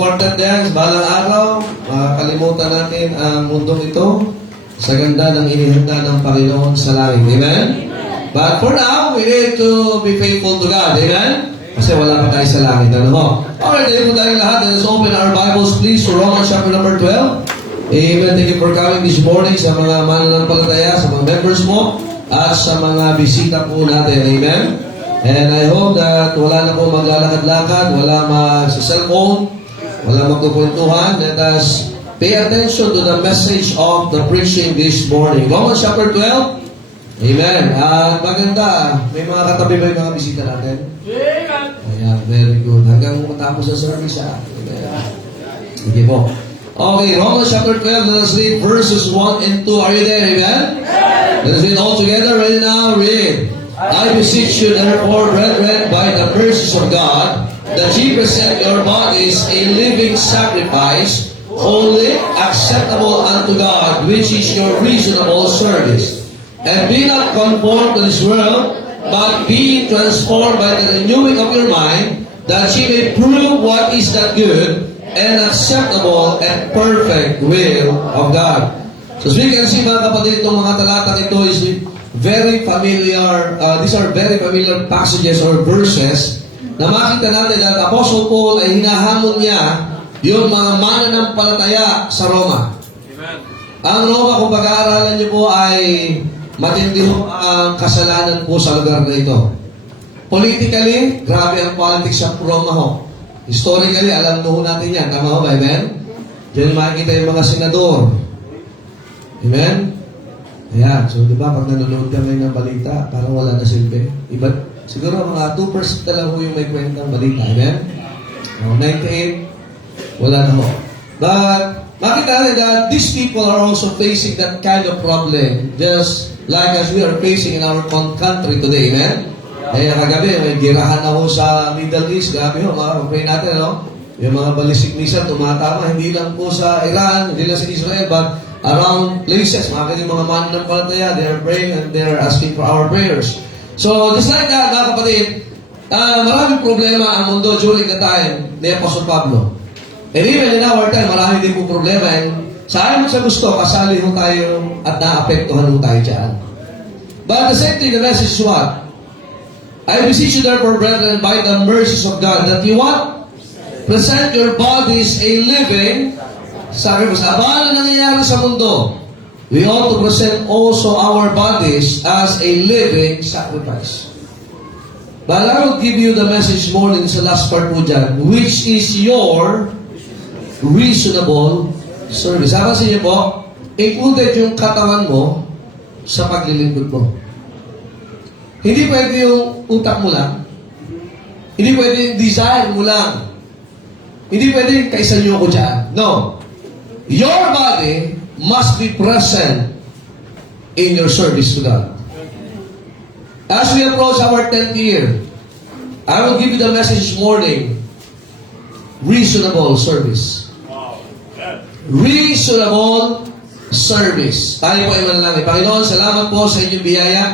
important yan. Balang araw, makakalimutan natin ang mundong ito sa ganda ng inihanda ng Panginoon sa langit. Amen? But for now, we need to be faithful to God. Amen? Kasi wala pa tayo sa langit. Ano ho? Alright, tayo po tayong lahat. Let us open our Bibles, please, to Romans chapter number 12. Amen. Thank you for coming this morning sa mga mananampalataya, sa mga members mo, at sa mga bisita po natin. Amen? And I hope that wala na po maglalakad-lakad, wala sa cellphone, wala magkukwentuhan. Let us pay attention to the message of the preaching this morning. Romans chapter 12. Amen. At maganda, may mga katabi ba yung mga bisita natin? Ayan, very good. Hanggang matapos sa service, Amen. Sige po. Okay, Romans chapter 12, let us read verses 1 and 2. Are you there? Amen? Let us read all together. Ready now? Read. I beseech you, therefore, brethren, by the mercies of God, that ye present your bodies a living sacrifice, holy, acceptable unto God, which is your reasonable service. And be not conformed to this world, but be transformed by the renewing of your mind, that ye may prove what is that good and acceptable and perfect will of God. So as we can see, mga kapatid, itong mga talatang ito is very familiar. These are very familiar passages or verses na makita natin that Apostle Paul ay hinahamon niya yung mga mananampalataya sa Roma. Amen. Ang Roma, kung pag-aaralan niyo po, ay matindi ang kasalanan po sa lugar na ito. Politically, grabe ang politics sa Roma ho. Historically, alam ho natin yan. Tama ho ba? Amen? Diyan makikita yung mga senador. Amen? Ayan. So, di ba, pag nanonood kami ng balita, parang wala na silbi. Iba, siguro mga 2% na lang ho yung may kwentang balita. Amen? 98, wala na ho. But, makita natin that these people are also facing that kind of problem. Just like as we are facing in our country today. Amen? Kaya kagabi, may girahan ako sa Middle East. Gabi ho, mga kapatid natin, no? Yung mga balisik misa, tumatama, hindi lang po sa Iran, hindi lang sa Israel, but around places, mga mananampalataya, they are praying and they are asking for our prayers. So, just like that, mga kapatid, maraming problema ang mundo during the time ni Apostle Pablo. And even in our time, marami din po problema. And sa ayon sa gusto, kasali ho tayo at naapektuhan ho tayo dyan. But the same thing, the message is what? I beseech you therefore, brethren, by the mercies of God, that you what? Present your bodies a living sacrifice. Abala na nangyayari sa mundo, we ought to present also our bodies as a living sacrifice. But I will give you the message more than sa last part po dyan, which is your reasonable service. Sabi sa inyo po, included yung katawan mo sa paglilingkod mo. Hindi pwede yung utak mo lang. Hindi pwede yung desire mo lang. Hindi pwede yung kaysa nyo ko dyan. No. Your body must be present in your service to God. As we approach our 10th year, I will give you the message this morning. Reasonable service. Reasonable service. Tayo po ay manalangin. Panginoon, salamat po sa inyong biyaya.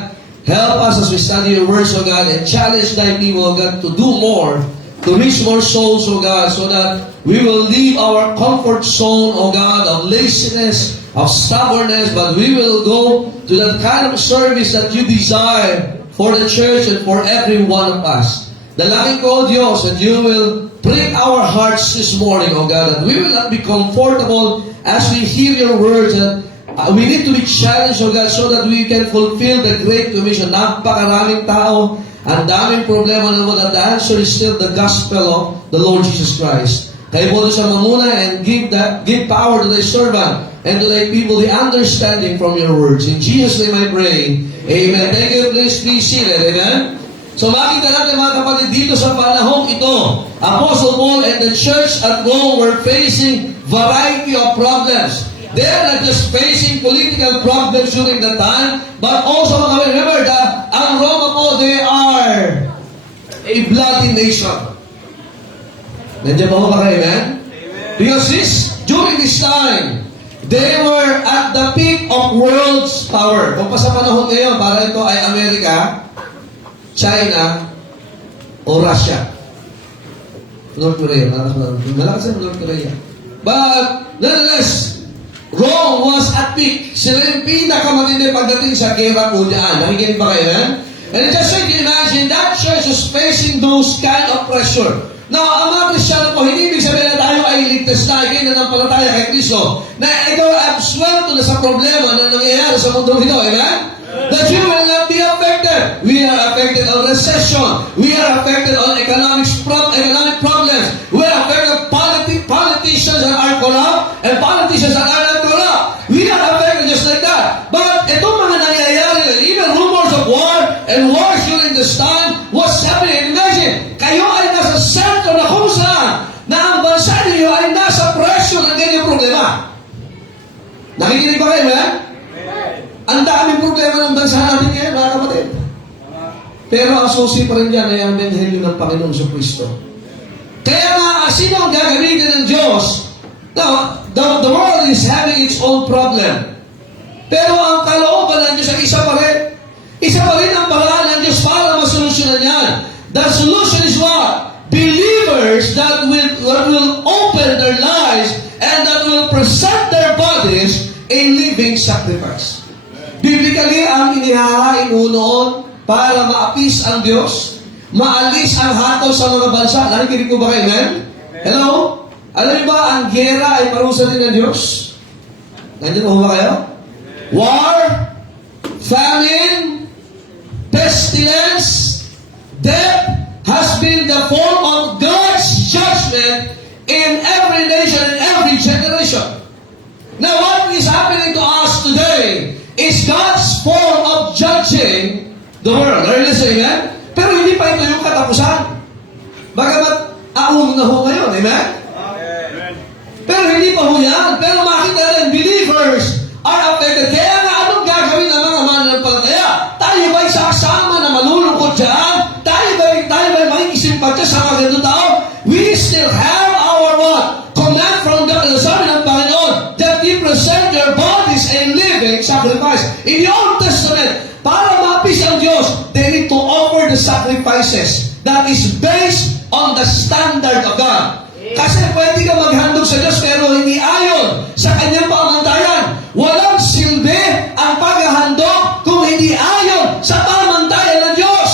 Help us as we study your words, O God, and challenge thy people, O God, to do more, to reach more souls, O God, so that we will leave our comfort zone, O God, of laziness, of stubbornness, but we will go to that kind of service that you desire for the church and for every one of us. Dalangin ko, Diyos, that you will prick our hearts this morning, O God, that we will not be comfortable as we hear your words, that we need to be challenged, O God, so that we can fulfill the Great Commission. Napakaraming tao, ang daming problema naman, at the answer is still the gospel of the Lord Jesus Christ. Kayo po siya mamuna and give power to thy servant and to thy people the understanding from your words. In Jesus' name I pray. Amen. Thank you. Please be seated. Amen. So makita natin mga kapatid dito sa panahong ito, Apostle Paul and the church at Rome were facing variety of problems. They are not just facing political problems during the time, but also, remember that ang Roma po, they are a bloody nation. Nandiyan ba kayo, amen? Because during this time, they were at the peak of world's power. Kung pa sa panahon ngayon, para ito ay Amerika, China, o Russia. North Korea. Malakas ang North Korea. But, nonetheless, Rome was at peak. Sila yung pinakamatindi pagdating sa gera po dyan. Nakikinig ba kayo, eh? And just so you can imagine, that church was facing those kind of pressure. Now, ang mga Kristyano po, hindi ibig sabihin na tayo ay ligtas na, ikay nananampalataya kay Kristo, na ikaw absuelto na sa problema na nangyayari sa mundo ito, amen? That you will not be affected. We are affected on recession. We are affected on economic problems. We are affected politicians that are corrupt and politicians that are not corrupt. We are affected just like that. But itong mga nangyayari, even rumors of war and wars during this time, what's happening? Imagine, kayo ay nasa sentro na kung saan na ang bansa niyo ay nasa presyo ng ganyang problema. Nakikinig ba kayo, eh? Ang daming problema ng bansa natin ngayon, mga kapatid. Pero ang susi pa rin yan ay ang Ebanghelyo ng Panginoong Jesucristo. Kaya nga, sino ang gagamitin ng Diyos? Now, the world is having its own problem. Pero ang kalooban ng Diyos ay isa pa rin. Isa pa rin ang paraan ng Diyos para masolusyonan yan. The solution is what? Believers that will open their lives and that will present their bodies a living sacrifice. Biblically, ang inihahain noon para maapis ang Diyos, maalis ang hatol sa mga bansa. Nakikinig ko ba kayo, amen? Hello? Alam niyo ba, ang gera ay parusa din ng Diyos? Nandiyan ko ba kayo? War, famine, pestilence, death has been the form of God's judgment in every nation and every generation. Now, what is happening to us today is God's form of judging the world. Are you listening, amen? Pero hindi pa ito yung katapusan. Bagamat aun na ho ngayon, amen? Pero hindi pa ho yan. Pero makita rin, believers are affected. Kaya nga, anong gagawin ng mga mananampalataya? Tayo ba'y sasama na malulungkot dyan? Tayo ba'y makikisimpatya sa mga ganito tao? We still have our what? Command from God, sabi ng Panginoon, that you present your bodies a living sacrifice. In the Old Testament, para mapis ang Diyos, they need to offer the sacrifices that is based on the standard of God. Kasi pwede ka maghandog sa Diyos pero hindi ayon sa kanyang pamantayan. Walang silbi ang paghahandog kung hindi ayon sa pamantayan ng Diyos.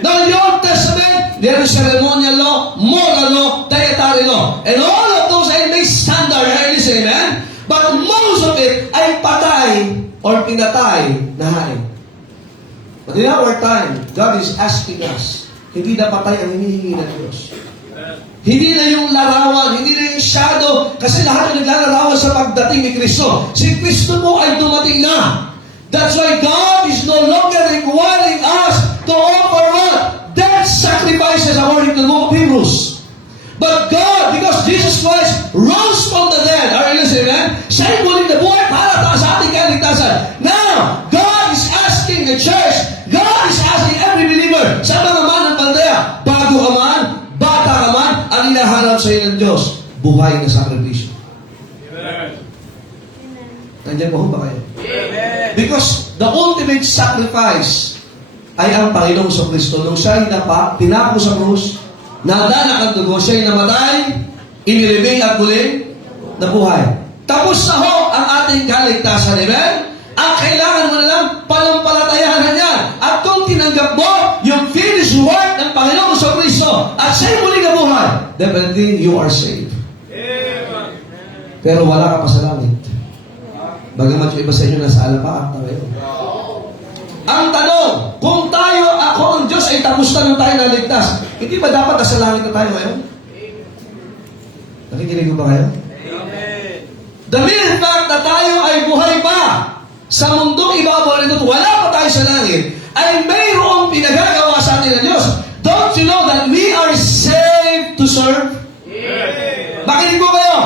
Now, in the Old Testament, there is ceremonial law, moral law, dietary law. And all of those ay may standard, right? Listen, amen? But most of it ay patay or pinatay na hain. But in our time, God is asking us, hindi na patay ang hinihingi ng Diyos. Hindi na yung larawan, hindi na yung shadow, kasi lahat yung naglalarawan sa pagdating ni Kristo. Si Kristo po ay dumating na. That's why God is no longer requiring us to offer what? Death sacrifices according to the book of Hebrews. But God, because Jesus Christ rose from the dead, are you listening, man? Siya'y muling nabuhay para sa ating kaligtasan. Now, God is asking the church, God is asking every believer, sa mga mananampalataya, bago ka man, bata ka man, ang inaharap sa iyo ng Diyos, buhay na sakripisyo. Nandiyan mo ba kayo? Amen. Because the ultimate sacrifice ay ang Panginoong Jesucristo. Nung siya'y tinako sa krus, nadanak ang dugo, siya'y namatay, inilibing at muling nabuhay. Tapos na ho ang ating kaligtasan. Amen? Ang kailangan mo na lang, panampalatayahan yan. At kung tinanggap mo yung finished work ng Panginoong Jesucristo at siya'y muling nabuhay, definitely you are saved. Amen. Pero wala ka pa sa langit. Bagamat yung iba sa inyo nasa alapaat na ngayon. Ang tanong, kung ang Diyos ay tapos na nung tayo naligtas, hindi ba dapat nasa langit na tayo ngayon? Nakikinig ba kayo? Amen. The mere fact na tayo ay buhay pa sa mundong ibabaw nito, wala pa tayo sa langit, ay mayroong pinagagawa sa atin ng Diyos. Don't you know that we are saved to serve? Amen. Makinig mo kayo.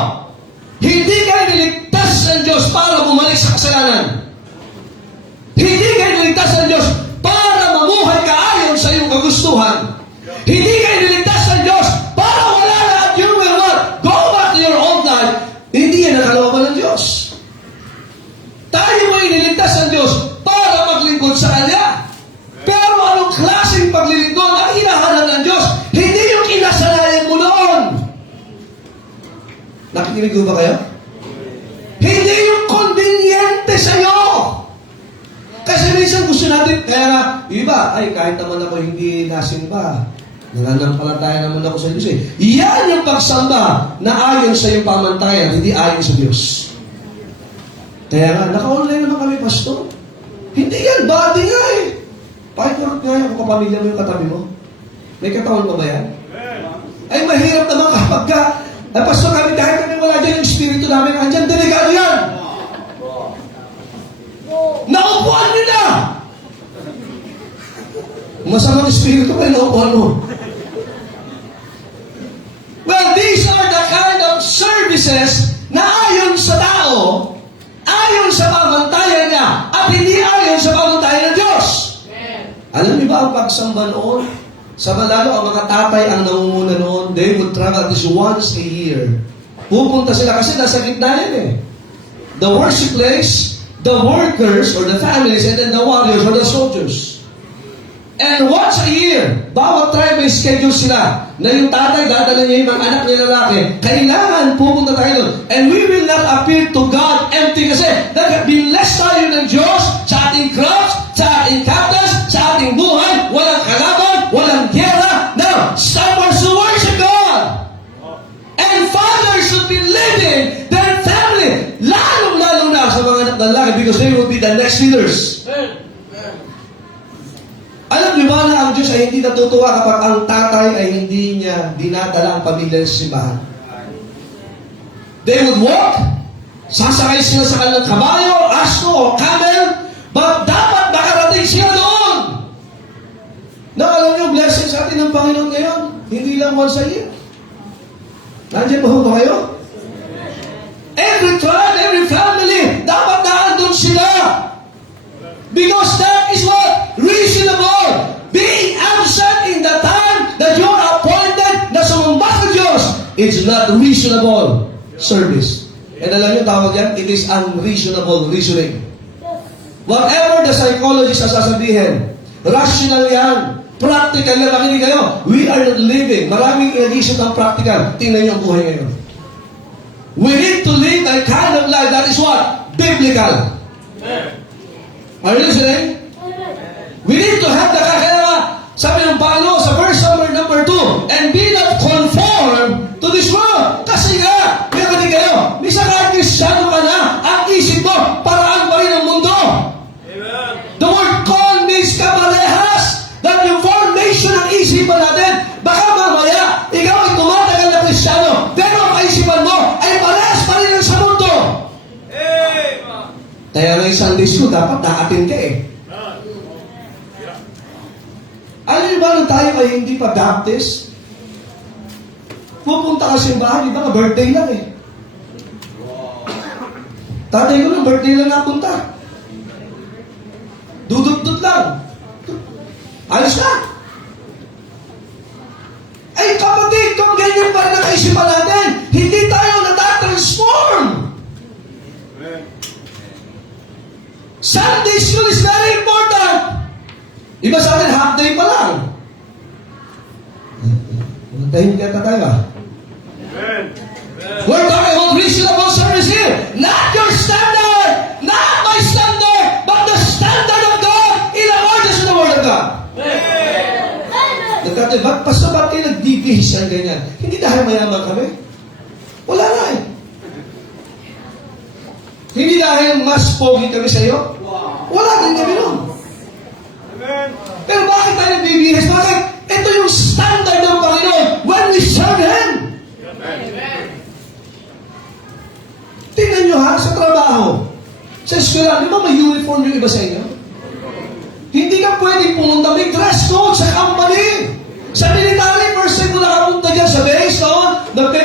Hindi kayo niligtas ng Diyos para bumalik sa kasalanan. Hindi kayo niligtas ng Diyos para mamuhay ka ayon sa iyong kagustuhan. Hindi kayo niligtas ng Diyos para wala na at you will not go back to your old life. Hindi yan ang kalooban ng Diyos. Tayo mo iniligtas ng Diyos para maglingkod sa Kanya. Pero anong klaseng paglilingkod ang hinahanap ng Diyos? Hindi yung kinasalanan Nakikinig ko ba kayo? Hindi yung conveniente sa'yo. Kasi minsan gusto natin, kaya nga, iba, ay kahit naman ako hindi nasimba, nananampalataya naman ako sa Diyos eh. Yan yung pagsamba na ayon sa iyong pamantayan, hindi ayon sa Diyos. Kaya nga, naka-online naman kami, pastor. Hindi yan, body nga eh. Pakit nga kung kapamilya mo yung katabi mo. May katawan pa ba yan? Ay, mahirap naman kapag ka, ay, pastor kami, kahit kami wala dyan yung espiritu namin, andyan, delikado yan. Naupuan nyo na! Masamang espiritu kayo, naupuan mo. Well, these are the kind of services na ayon sa tao, ayon sa pamantayan niya, at hindi ayon sa pamantayan ng Diyos. Alam niyo ba ang pagsamba noon? Sa lalo ang mga tatay ang nangunguna noon, they would travel this once a year. Pupunta sila kasi nasa gitna yan eh. The worship place, the workers or the families, and then the warriors or the soldiers. And once a year, bawat tribe may schedule sila na yung tatay, dadala niya yung mga anak niya lalaki. Kailangan pupunta tayo doon. And we will not appear to God empty kasi binless tayo ng Diyos sa ating crops, sa ating captains, sa ating buhay. Walang kalaban, walang gera. Now, start us to worship God. And fathers should be leading their family, lalong-lalo na sa mga anak ng lalaki because they will be the next leaders. Alam niyo ba na ang Diyos ay hindi natutuwa kapag ang tatay ay hindi niya dinadala ang pamilya sa simbahan? They would walk, sasakay sila sa kanilang kabayo, aso, o camel, but dapat makarating sila doon. Na alam niyo, blessing sa atin ng Panginoon ngayon, hindi lang once a year. Nandiyan ba kayo? Every tribe, every family, dapat naandun sila. Because that is what? Reasonable. Being absent in the time that you are appointed na sumumba sa Diyos, it's not reasonable service. And alam niyo tawag yan? It is unreasonable reasoning. Whatever the psychologist ang sasabihin, rational yan, practical yan. Makinig kayo, we are not living. Maraming inisip ng practical. Tingnan niyo ang buhay ngayon. We need to live a kind of life that is what? Biblical. Are you listening? We need to have the kakalawa. Sabi ng Panginoon sa verse number 2, and be not conformed to this world. Kasi nga, may kanig kayo, misa kahit Kristyano ka na, ang isip mo, paraan pa rin ang mundo. Amen. The word call means kaparehas. That yung formation ng isipan natin, baka mamaya, ikaw ay tumatagal na Kristyano, pero ang kaisipan mo ay parehas pa rin sa mundo. Kaya nga yung Sunday school, dapat nakatin ka eh. Alam niyo ba nung tayo ay hindi pa Baptist? Pupunta ka sa simbahan, di ba ka birthday lang eh. Tatay ko lang, birthday lang napunta. Dudut-dut lang. Alis na. Ay kapatid, kung ganyan pa rin ang kaisipan natin, hindi tayo natatransform. Sunday school is very important. Iba sa atin, half day pa lang. Tayo kaya tayo ba? We're talking about reasonable service here. Not your standard. Not my standard. But the standard of God in accordance with the Word of God. Nagkatayo, basta ba't kayo nag-deviation ganyan? Hindi dahil mayaman kami. Wala na eh. Hindi dahil mas pogi kami sa iyo. Wala din kami nun. Pero bakit tayo nagbibihis? Bakit? Ito yung standard ng Panginoon when we serve Him. Tingnan nyo ha, sa trabaho. Sa eskwela, di ba may uniform yung iba sa inyo? Hindi ka pwedeng pumunta. May dress code sa company. Sa military, first time ko nakapunta dyan sa base noon,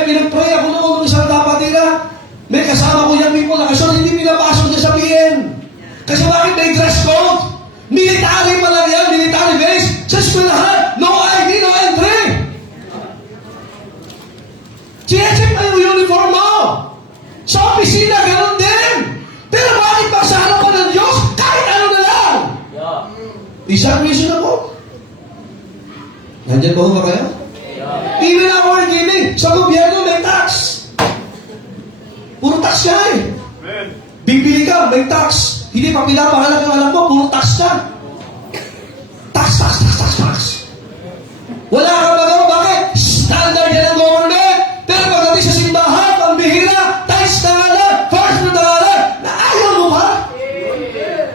pinag-pray ako noon ng isang kapatira. May kasama ko yan people na kasi hindi pinapasok niya sa PN. Kasi bakit may dress code? Military pa lang yan, military base. Sa eskwelahan, no ID, no entry. Check pa yung uniform mo. Sa opisina, ganoon din. Pero bakit ba sa harapan ng Diyos, kahit ano na lang? Isang reasonable. Nandiyan ba kayo? Even our giving, sa gobyerno may tax. tax siya eh. Bibili ka, may tax. Hindi pa pinapangalan ng alam mo, puro tax na. Tax. Wala kang magawa, bakit? Standard yan ng government. Pero pagdating sa simbahan, pambihira, tax na ngalan, first na ngalan, na ayaw mo ba?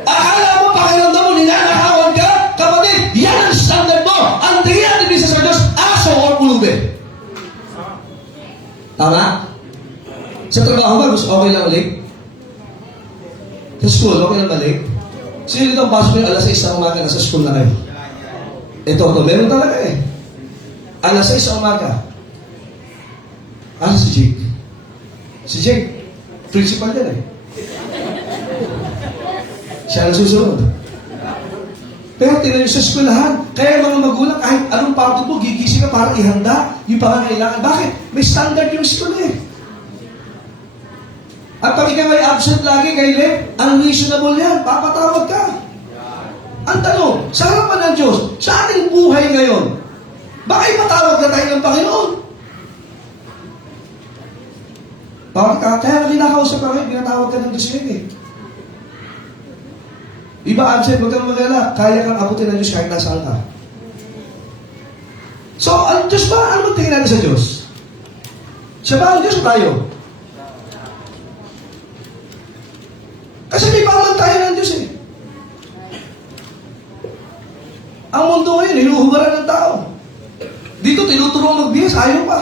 Akala mo, pakiramdam mo, ninanakawan ka? Kapatid, yan ang standard mo. Ang tingin natin bisa sa Diyos, aso or pulube. Tama? Sa trabaho ba, gusto okay lang ulit? Sa school, okay lang balik? Sino dito ang pasok nyo, alas 6 na umaga, nasa school na kayo? Ito, meron talaga eh. Alas 6 sa umaga. Si Jake? Si Jake, principal yan eh. Siya ang susunod. Pero tinayo sa eskwelahan. Kaya mga magulang, kahit anong pagod mo, gigising ka para ihanda yung pangangailangan. Bakit? May standard yung school eh. At pag ikaw ay absent lagi kay Lep, unreasonable yan. Papatawag ka. Ang tanong, sa harapan ng Diyos, sa ating buhay ngayon, bakit patawag na tayo ng Panginoon? Kaya kinakausap ka ngayon, pinatawag ka ng Diyos ngayon eh. Iba absent, huwag kang mag-alala. Kaya kang abutin ng Diyos kahit nasaan ka. So, ang Diyos ba? Ano ba tingin natin sa Diyos? Siya ba ang Diyos o tayo? Kasi may pamantayan ng Diyos eh. Ang mundo ngayon, hinuhubaran ng tao. Dito, tinuturuan magbihis, ayaw pa.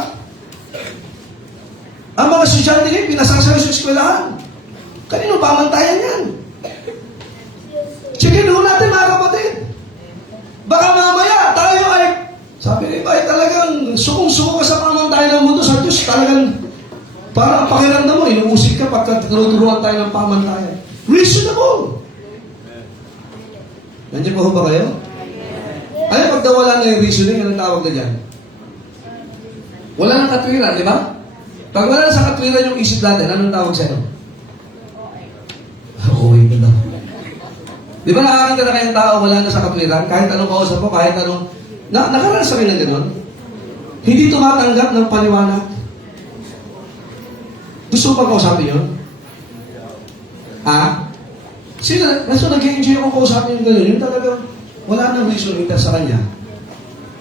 Ang mga estudyante ngayon, pinasasaya sa eskwelahan. Kanino pamantayan yan? Sige doon natin mga kapatid. Baka mamaya, tayo ay, sabi ni Bay, talagang sukong-suko ka sa pamantayan ng mundo sa Diyos. Talagang, para ang pakiramdam mo, inuusik ka pagka tinuturuan tayo ng pamantayan. Reasonable. Nandiyan po ba kayo? Ay, pag nawala na yung reasoning, anong tawag na dyan? Wala nang katwiran, di ba? Pag wala na sa katwiran yung isip natin, anong tawag sa'yo? Okay ka daw. Di ba nakakita na kayong tao, wala na sa katwiran? Kahit anong kausap mo, kahit anong... nakaranas rin na gano'n? Hindi tumatanggap ng paliwanag. Gusto mo pa kausapin yun? Sino, nag-enjoy akong kausapin yung gano'n. Yung talagang wala nang reason sa kanya.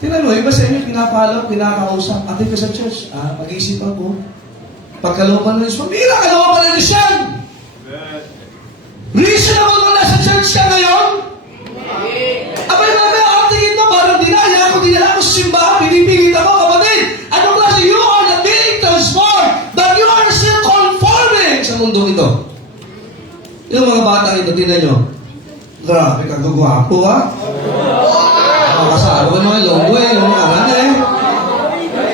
Tingnan mo, iba sa inyo, pinapalaw, pinakausap. Atin ka sa church. Pag-iisipan ko. Pagkalooban ng Diyos, pamira, kalooban ng Diyos yan! Reasonable mo na sa church ka ngayon? Abay, mamaya, ang tingin mo, parang dinala ko sa simbahan, pinipigit ako, kapatid. Anong klase? You are not being transformed, but you are still conforming sa mundo ito. Yung mga bata ito, tinan nyo. Grabe ka, gagwapo ha? Makasalo ka naman, longgo eh, yung mga anak eh.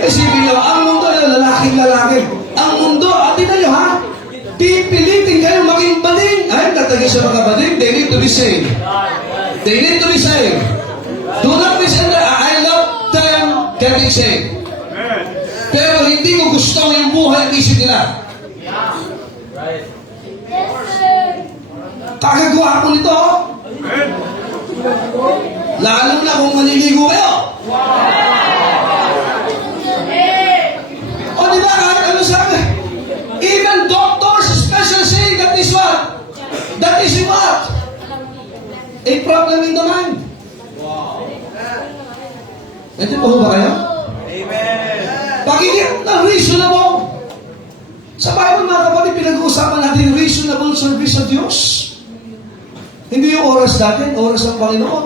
Isipin nyo, ang mundo yung lalaking-lalaki. Ang mundo, tinan nyo ha? Pipilitin kayo maging baling. Ay, tatagay sa mga baling, they need to be saved. They need to be saved. Do not misunderstand. I love them getting saved. Pero hindi ko gusto yung buhay at isip nila. Kakagwapo nito. Lalo na kung maliligo kayo. O diba, kahit ano sabi? Even doctors special say that is what? That is what? A problem in the mind. Nandiyan po ba kayo? Amen. Pagiging na reasonable. Sa Bible mga kapatid, pinag-uusapan natin reasonable service sa Diyos. Hindi yung oras natin, oras ng Panginoon.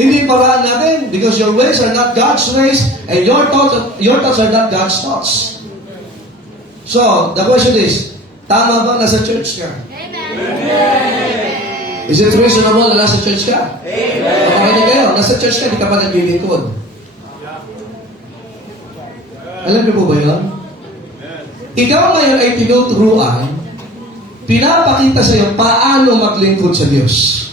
Hindi yung paraan natin, because your ways are not God's ways, and your thoughts are not God's thoughts. So, the question is, tama ba nasa church ka? Amen. Is it reasonable na nasa church ka? Amen. Makinig kayo, nasa church ka, di ka pa naglilingkod. Alam niyo po ba yun? Ikaw ngayon ay tinuturuan, pinapakita sa iyo paano maglingkod sa Diyos.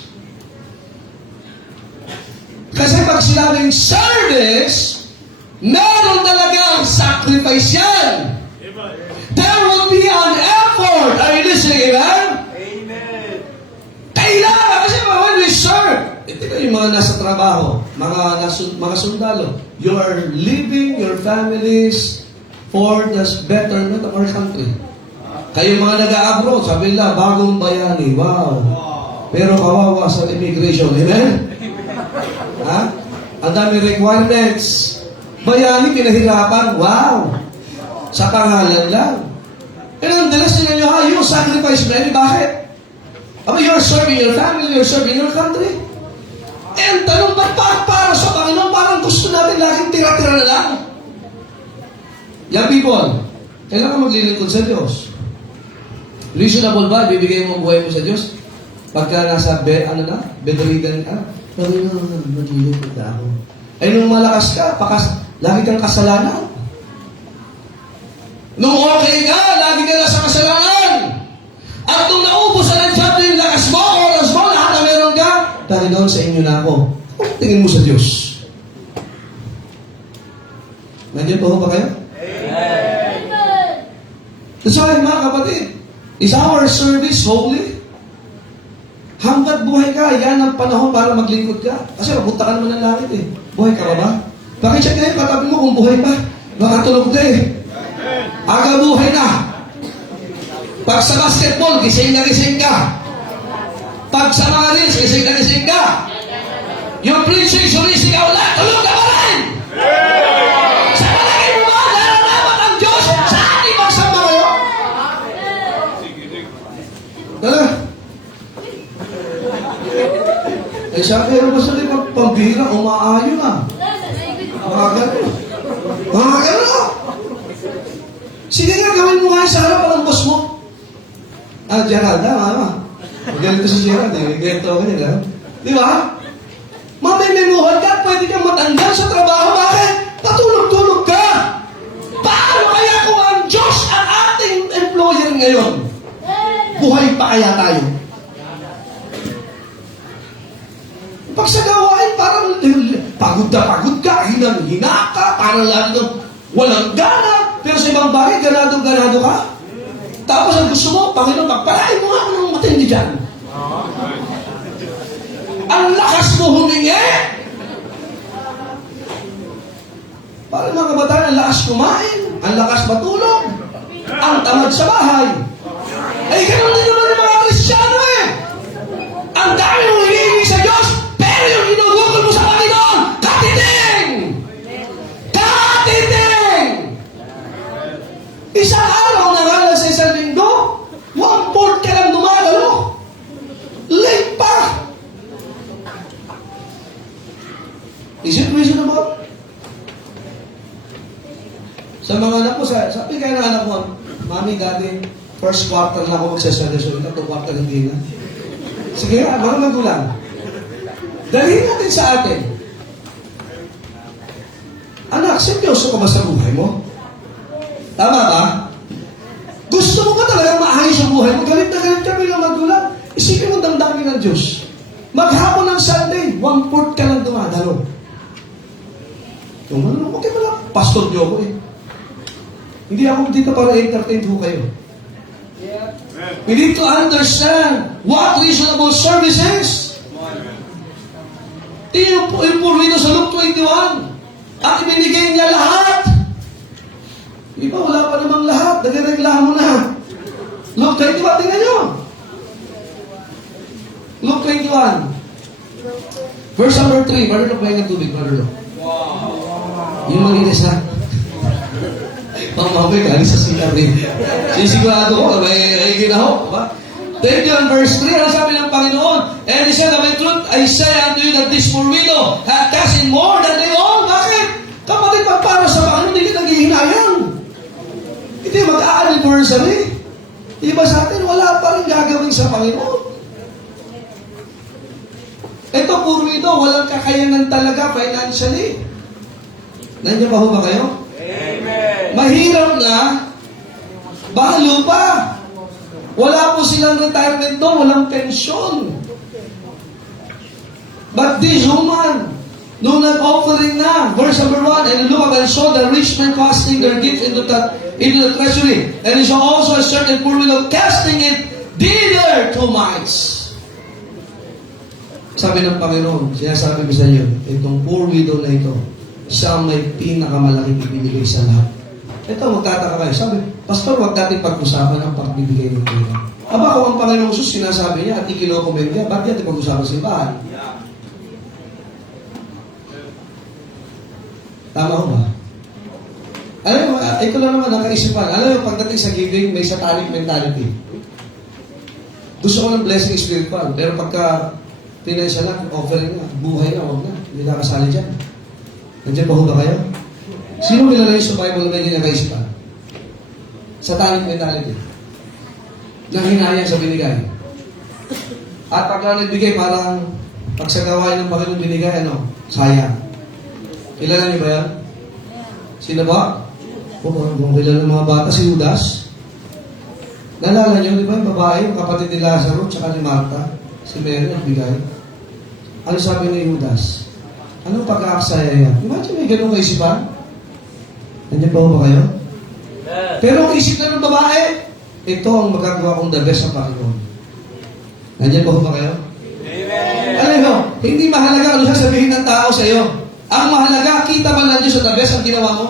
Kasi pag sinabing service, meron talagang sacrifice yan. There will be an effort. Are you listening, amen? Amen. Kailangan, kasi when we serve, ito yung mga nasa trabaho, mga sundalo, you are leaving your families for the betterment of our country. Kayo mga nag-a-abroad, sabi nila, bagong bayani. Wow. Pero kawawa sa immigration. Amen? Ha? Ang dami requirements. Bayani, pinahirapan. Wow. Sa pangalan lang. And ang dalas nyo, you sacrifice many. Bakit? You're serving your family, you're serving your country. And tanong, ba't para sa Panginoon? Parang gusto natin laging tira-tira na lang. Young people, kailangan maglilingkod sa Diyos. Reasonable ba? Bibigay mo ang buhay mo sa Diyos? Pagka nasa bedridden ka, Panginoon, maglilingkod na ako. Ay, nung malakas ka, lagi kang kasalanan. Nung okay ka, lagi ka na sa kasalanan. At nung naubos na nandiyan yung lakas mo, oras mo, lahat na meron ka, Panginoon, sa inyo na ako. Tingin mo sa Diyos. Nandiyan po ba kayo? Amen! That's why, mga kapatid, is our service holy? Hanggat buhay ka, yan ang panahon para maglingkod ka. Kasi mapunta ka naman ng langit eh. Buhay ka ba? Bakit siya kayo, katabi mo kung buhay pa? Baka tulog ka eh. Aga buhay na. Pag sa basketball, gising na gising ka. Pag sa mga reels, gising na gising ka. Yung preaching, sumisigaw na, tulog ka pa rin! Sa palagay mo ba, naranaman ang Diyos? Saan ipagsama kayo? Dala. Eh siya, pero basta di pambira, umaayo na. Mga gano'n. Mga gano'n. Sige nga, gawin mo nga sa harapan ng boss mo. Gerald, mama. Ganito si Gerald, ganito ako nila. Di ba? Mamimimuhan ka, pwede kang matanggal sa trabaho. Bakit? Patulog-tulog ka. Paano kaya kung ang Diyos ang ating employer ngayon? Buhay pa kaya tayo? Pag sa gawain, parang pagod ka, hinang-hina ka, parang lalo ng walang gana. Pero sa ibang bagay, ganado-ganado ka. Tapos ang gusto mo, Panginoon, pagpalain mo nga ng matindi dyan. Ang lakas mo humingi. Parang mga kabataan, ang lakas kumain, ang lakas matulog, ang tamad sa bahay. Ay, ganoon din naman yung mga Kristiyano eh. Ang dami mong hinihingi sa Diyos, pero yung hinugukol mo sa Panginoon, katiting! Katiting! Isang araw na nga sa isang linggo, 1/4 ka lang dumagalo. Late pa! Is it reasonable? Sa mga anak ko, sabi kaya ng anak ko, Mami, Daddy, first quarter lang ako magsasada. So, ito, 2 quarter hindi na. Sige, mga magulang. Dalhin natin sa atin. Anak, seryoso ka ba sa buhay mo? Tama ba? Gusto mo ba talaga maayos ang buhay mo? Galit na galit ka bilang magulang. Isipin mo damdamin ng Diyos. Maghapon ng Sunday, 1/4 ka lang dumadalo. Kung ano, okay pala. Pastor niyo ako eh. Hindi ako dito para entertain ko kayo. We need to understand what reasonable service is. Tingnan po rito sa Luke 21. At ibinigay niya lahat. Di ba, wala pa namang lahat. Nagreklamo na. Luke 21, tingnan nyo. Luke 21. Verse number 3. Brother Luke, may ng tubig, Brother Luke. Yung malinis ha. Mamamay, galing sa sikat rin. Sisigurado ko, may ginaho. Thank you, verse 3, ano sabi ng Panginoon? And he said, of a truth, I say unto you that this poor widow hath cast in more than they all. Bakit? Kapatid, pag para sa Panginoon, hindi ka naghihinayang. Hindi mag-a-anniversary. Iba sa atin, wala pa rin gagawin sa Panginoon. Ito, poor widow, walang kakayanan talaga financially. Nandiyan pa ho ba kayo? Amen. Mahirap na, bahalo pa. Wala po silang retirement doon, walang pensyon. But this woman, nung nag-offering na, verse number 1, and look and saw the rich men casting their gifts into the treasury. And he saw also a certain poor widow casting it thither 2 mites. Sabi ng Panginoon, sinasabi ko sa inyo, itong poor widow na ito, siya may pinakamalaking ibinigay sa lahat. Ito, magtataka kayo. Sabi, Pastor, huwag natin pag-usapan ang pagbibigay ng pera. Aba, kung ang Panginoong Jesus sinasabi niya at ikinokomment niya, bakit natin pag-usapan sa simbahan? Tama ko ba? Alam mo, ito lang naman ang kaisipan. Alam mo, pagdating sa giving, may satanic mentality. Gusto ko ng blessing spiritual, pero pagka financial lang, offering na, buhay na, huwag na. Hindi nakasali dyan. Nandiyan ba ba kayo? Sino nilalagay sa Bible na ganyan ang kaisipan? Satanic mentality. Nanghinayang sa binigay. At pagka nagbigay, parang pag sa gawain ng Panginoon binigay, sayang. Kilala niyo ba yan? Sino ba? Kung kilala ng mga bata, si Judas. Nalala niyo, di ba yung babae, yung kapatid ni Lazaro, tsaka ni Martha, si Mary, nagbigay. Ano sabi ni Judas? Anong pag-aaksaya yan? Imagine may ganun kaisipan. Nandiyan ba kayo? Pero ang isip na ng babae, ito ang magagawa kong the best sa Panginoon. Nandiyan ba kayo? Amen. Alam mo, hindi mahalaga ano sasabihin ng tao sa iyo. Ang mahalaga, kita ba ng Diyos sa the best ang ginawa mo?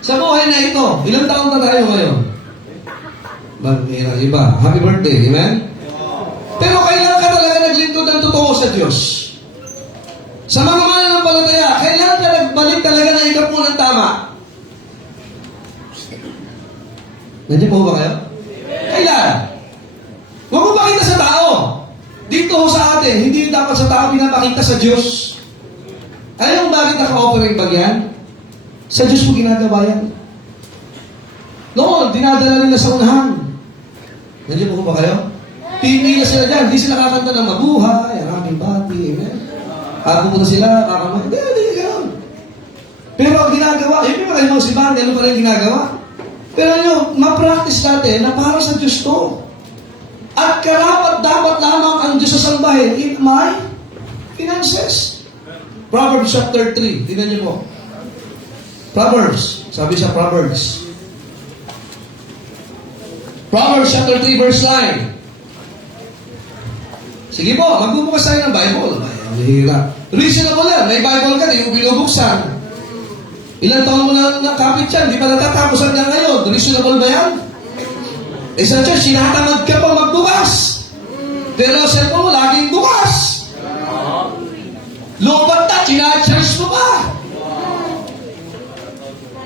Sa buhay na ito, ilang taon na tayo ngayon? Iba. Happy birthday, amen? Pero kailangan ka talaga naglingkod ng totoo sa Diyos. Sa mga mananampalataya, kailangan ka nagbalik talaga ng ikaw ng tama. Nandiyan po ba kayo? Kailan? Huwag mo pakita sa tao. Dito ho sa atin, hindi dapat sa tao pinapakita sa Diyos. Alam mo bakit naka-offering bag yan? Sa Diyos po ginagawa yan. Noon, dinadala nila sa unahan. Nandiyan po ba kayo? Pimila sila dyan. Hindi sila kakanta ng mabuhay, ang aming bati, amen? Pupunta sila, kakamay. Hindi gano'n. Pero ang ginagawa, yun yung mga simbahan, gano'n pa rin ginagawa. Pero nyo, ma-practice natin na para sa Diyos to. At karapat dapat lamang ang Diyos sa sambahin in my finances. Proverbs chapter 3. Tingnan niyo po. Proverbs. Sabi sa Proverbs. Proverbs chapter 3 verse 9. Sige po, magbubukas tayo ng Bible. Reasonable yan. May Bible ka, hindi mo binubuksan. Ilang taon mo na nakapit yan, di pa natatapos hanggang ngayon. Reasonable ba yan? Sa church, sinatamad ka pa magbukas. Pero sa mo, laging bukas. Lupat na, sinacharge mo pa.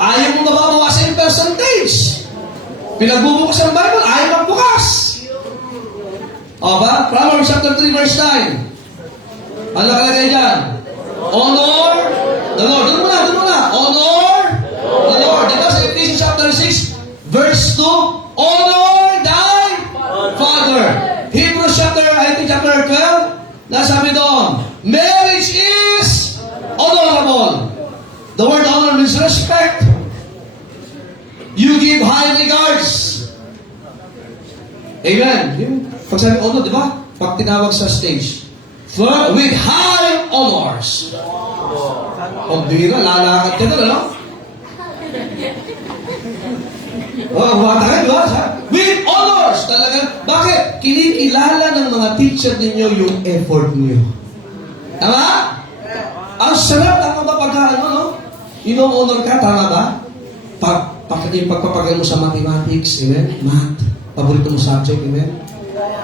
Ayaw mo mababawasan yung percentage. Pinagbubukas ng Bible, ayaw magbukas. O ba? Proverbs chapter 3 verse 9. Ano nakalagay dyan? Honor the Lord. Doon muna. Honor the Lord. Diba sa Ephesians chapter 6 verse 2, honor thy father. Hebrews chapter 12, nasabi doon, marriage is honorable. The word honor means respect. You give high regards. Amen. Pag sabi honor, di ba? Pag tinawag sa stage, with high honors. Pag bira, lalakad ka doon, ano? Matagal, di ba? With honors. Talaga. Bakit? Kinikilala ng mga teacher ninyo yung effort niyo. Tama? Ang sarap, tama ba pagka, no? Ino-honor ka, tama ba? Yung pagpapagaling mo sa mathematics, amen? Math. Paborito mo subject, amen?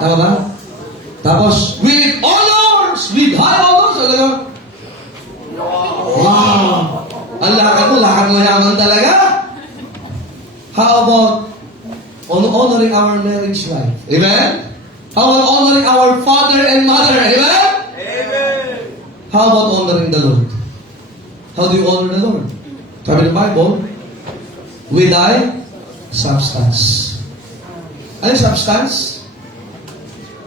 Tama ba? Tapos, with honors! With high honors! Talaga. Wow! Ang lakad mo yaman talaga. How about honoring our marriage life? Amen? How about honoring our father and mother? Amen? Amen. How about honoring the Lord? How do you honor the Lord? Sabi ng Bible, with thy substance. Ano yung substance?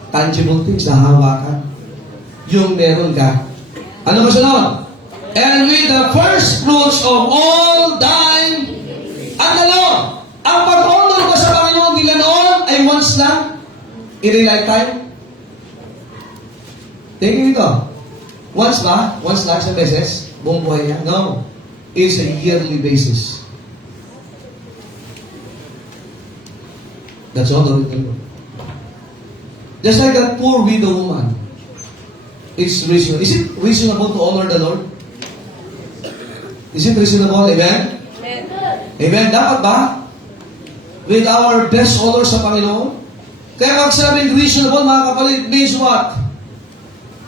Tangible things, nahawakan. Yung meron ka. Ano ba sunod? And with the first fruits of all thine, ano? Ang pag-honor mo sa Panginoon nila noon ay once lang? In a lifetime? Tingin ito. Once ba? Once lang sa beses? Buong buhay niya? No. It's a yearly basis. That's all the Lord. Just like that poor widow woman. It's reasonable. Is it reasonable to honor the Lord? Is it reasonable? Amen? Amen. Dapat ba? with our best honor sa Panginoon? Kaya pag sabing reasonable, mga kapatid, means what?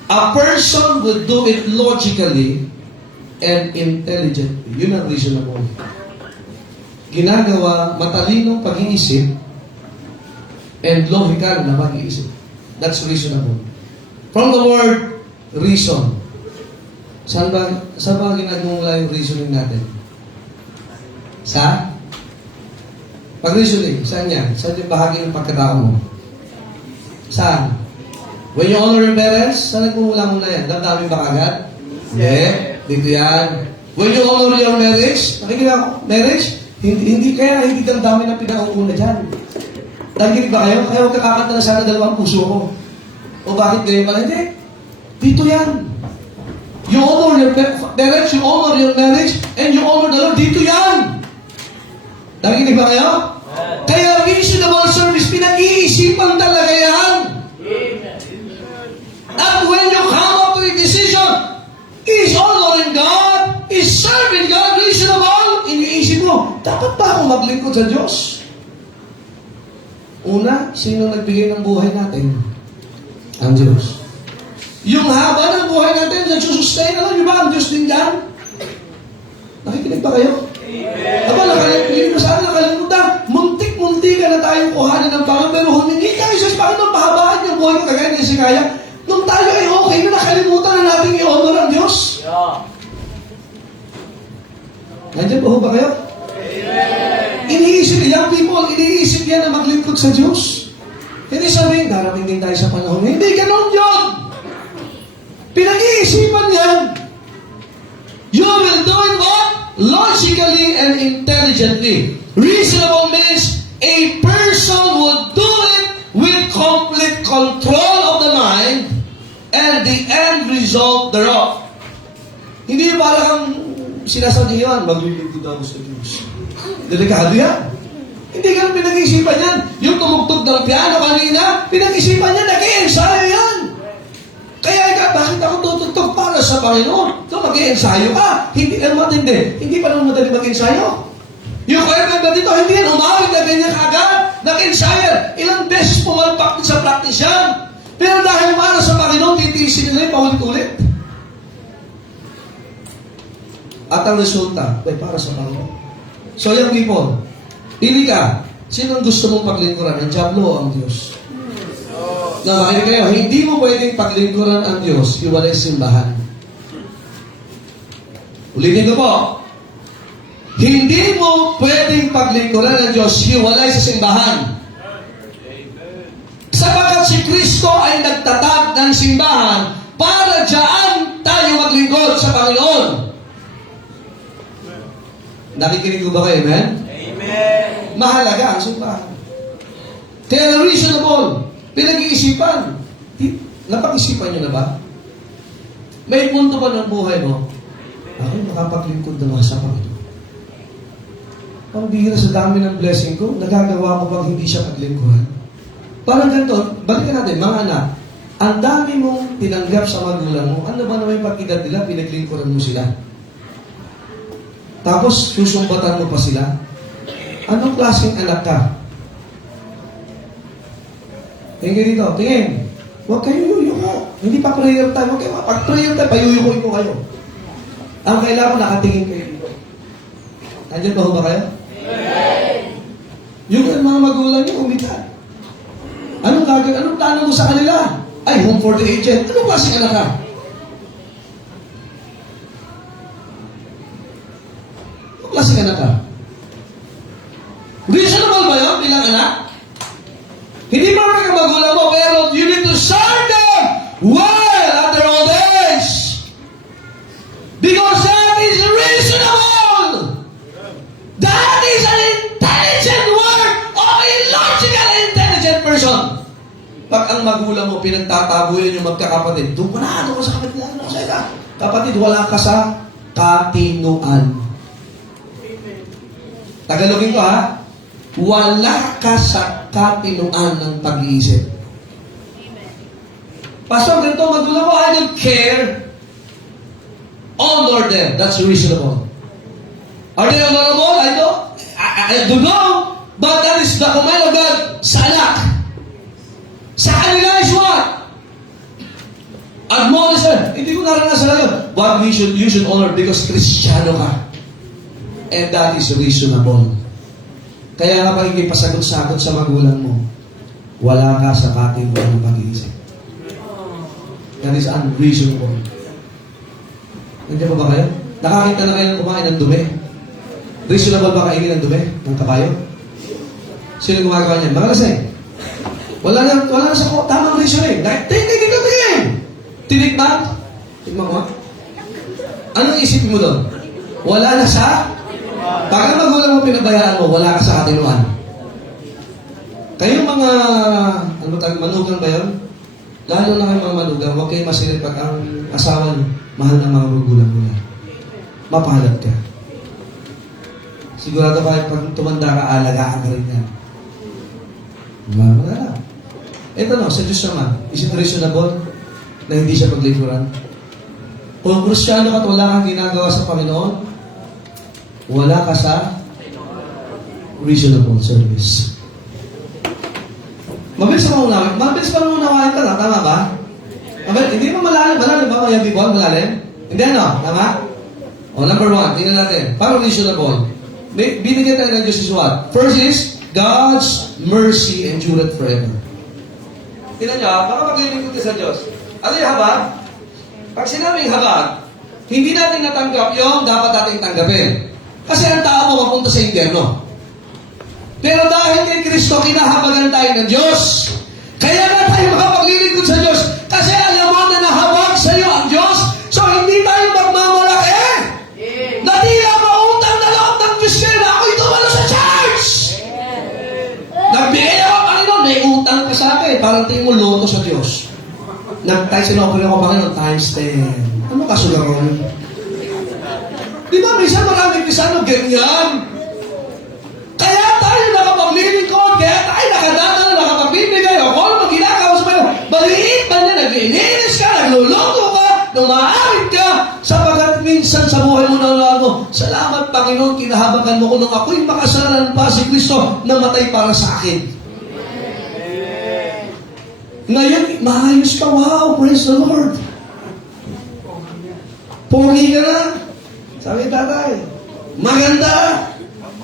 A person would do it logically and intelligently. Yun ang reasonable. Ginagawa matalinong pag-iisip and logical na pag-iisip. That's reasonable. From the word reason. Saan ba ginagawa yung reasoning natin? Sa? Pag-reasoning, saan yan? Saan yung bahagi ng pagkatao mo? Saan? When you honor your parents, saan nagmumula muna yan? Damdamin ba kagad? Yeah. Dito yan. When you honor your marriage, nakikita ko, marriage, hindi damdamin ang pinakauna dyan. Nakikinig ba kayo? Kaya huwag kakakanta na sana dalawang puso ko. O bakit kayo pala? Hindi. Dito yan. You honor your parents, you honor your marriage, and you honor the Lord. Dito yan. Nakikinig ba kayo? Kaya reasonable service, pinag-iisipan talaga yan. At when you come up to a decision, is honoring God, is serving God, reasonable, iniisip mo, dapat ba akong maglingkod sa Diyos? Una, sino nagbigay ng buhay natin? Ang Diyos. Yung haba ng buhay natin, nagsusustain na lang, di ba? Ang Diyos din yan. Nakikinig ba kayo? Aba, nakalimutan. Muntik-munti ka na tayong kuhanin ng Panginoon, pero humingi tayo sa Panginoon, pahabaan yung buhay ko, kagaya ni Hezekiah. Nung tayo ay okay na nakalimutan na natin i-honor ang Diyos. Nandiyan ba ho ba kayo? Iniisip, young people, iniisip yan na maglingkod sa Diyos. Hindi sabihin, darating din tayo sa panahon. Hindi ganon yun! Pinag-iisipan yan. You will do it what? Logically and intelligently. Reasonable means a person would do it with complete control of the mind and the end result thereof. Hindi parang sinasabi yan, maglilingkod ako sa Diyos. Delikado yan. Hindi ganun pinag-isipan yan. Yung tumugtog ng piano kanina, pinag-isipan yan, nag-i-ensayo yan. Kaya bakit ako tutugtog para sa Panginoon? So mag-i-ensayo ka. Hindi ka matindi. Hindi pa naman madali mag-ensayo. Yung kaya member dito, hindi yan umawit na ganyan kagad. Nag-ensayo. Ilang beses pumalpak sa practice yan. Pero dahil para sa Panginoon, titiisin nila yung paulit-ulit. At ang resulta, ay para sa Panginoon. So young people, pili ka. Sino ang gusto mong paglingkuran? Ang Diablo o ang Diyos? Na makinig kayo, hindi mo pwedeng paglingkuran ang Diyos, iwalay simbahan. Ulitin ko po. Hindi mo pwedeng paglingkuran ang Diyos, iwalay sa simbahan. Sapagkat si Kristo ay nagtatag ng simbahan para dyan tayo maglingkod sa Panginoon. Nakikinig ko ba kayo, amen? Amen. Mahalaga ang simbahan. Kaya reasonable, pinag-iisipan. Napag-isipan nyo na ba? May punto ba ng buhay mo? Ako makapaglingkod na sa Panginoon. Ang bihira sa dami ng blessing ko, nagagawa ko bang hindi siya paglingkuran? Parang ganito, balikan natin, mga anak, ang dami mong tinanggap sa magulang mo, ano ba naman yung pag-edad nila, pinaglingkuran mo sila? Tapos, susumbatan mo pa sila? Anong klaseng anak ka? Tingin dito, tingin. Huwag kayo yuyuko. Hindi pa prayer time. Huwag kayo, pag prayer time, payuyukoin ko kayo. Ang kailangan nakatingin kayo dito. Nandiyan ba ho ba kayo? Yung mga magulang niyo, umitan. Anong gagawin? Anong plano mo sa kanila? Ay, home for the aged. Anong klaseng anak ka? Anong klaseng anak ka? Reasonable ba yun bilang anak? Hindi pa rin ang magulang mo, pero you need to serve them well at their old age. Because that is reasonable. That is an intelligent word of a logical intelligent person. Pag ang magulang mo pinagtatabuyan yung magkakapatid, doon ka sa kapatid. Kapatid, wala ka sa katinuan. Tagalogin ko ha. Wala ka sa katinuan ng pag-iisip. Pastor, ganito magulang mo, I don't care. Honor them. That's reasonable. Are they honorable? I don't know. But that is is the command of God sa anak. Sa kanila is what? Admonish them. Hindi ko naranasan yun. But you should honor because Kristiyano ka. And that is reasonable. Kaya nga pakikipasagot-sagot sa magulang mo, wala ka sa katiwala ng pag-iisip. That is unreasonable. Nandiyan pa ba kayo? Nakakita na kayo kumain ng dumi? Reasonable ba kainin ng dumi ng kabayo? Sino gumagawa niyan? Mga lasing. Wala na sa tamang reason eh. Tingin! Tinikman? Tingnan mo. Anong isipin mo doon? Wala na sa? Pag ang magulang mo pinabayaan mo, wala ka sa katinuan. Kayong mga, ano ba tawag, manugang ba yun? Lalo na kayong mga manugang, huwag kayong masilip pag ang asawa niyo, mahal ng mga magulang mo na. Mapalad ka. Sigurado ka, pag tumanda ka, alagaan ka rin yan. Wala na. Ito no, sa Diyos naman, is it reasonable na hindi siya paglikuran? Kung Kristiyano ka at wala kang ginagawa sa Panginoon, wala ka sa reasonable service. Mabilis pa unawain ka na, tama ba? Hindi mo malalim ba? May bibon, malalim? Hindi ano, tama? O, number 1, tingnan natin. Para reasonable. Binigyan tayo ng Diyos is what? First is, God's mercy endureth forever. Tingnan nyo, baka maglilingkod ka sa Diyos. Ano yung habag? Pag sinabing habag, hindi natin natanggap yung dapat nating tanggapin. Kasi ang tao mo mapunta sa impyerno. Pero dahil kay Kristo, kinahabagan tayo ng Diyos. Kaya na tayo makapaglilingkod sa Diyos. Kasi alam mo na nahabag sa iyo ang Diyos. So hindi tayo magmamalaki. Na tila mautang na loob ng Diyos kayo na ako'y tumalo sa church. Nagbigay ako, Panginoon, may utang ka sa akin. Parang tingin mo loto sa Diyos. Nag-tayo sinopin ako, Panginoon, times 10. Ano kasularon? Di ba, minsan maraming pisano, ganyan. Kaya tayo nakapaglilingkod, kaya tayo nakadana, nakapagbibigay, o kung ano ginagawa sa Panginoon, maliit man na, nag-iininis ka, nagluluto ka, numaarit ka, sapagat minsan sa buhay mo na lago, salamat Panginoon, kinahabagan mo ko nung ako'y makasalanan pa si Kristo, namatay para sa akin. Ngayon, maayos ka, wow, praise the Lord. Pogi ka na. Sabi tatay, maganda.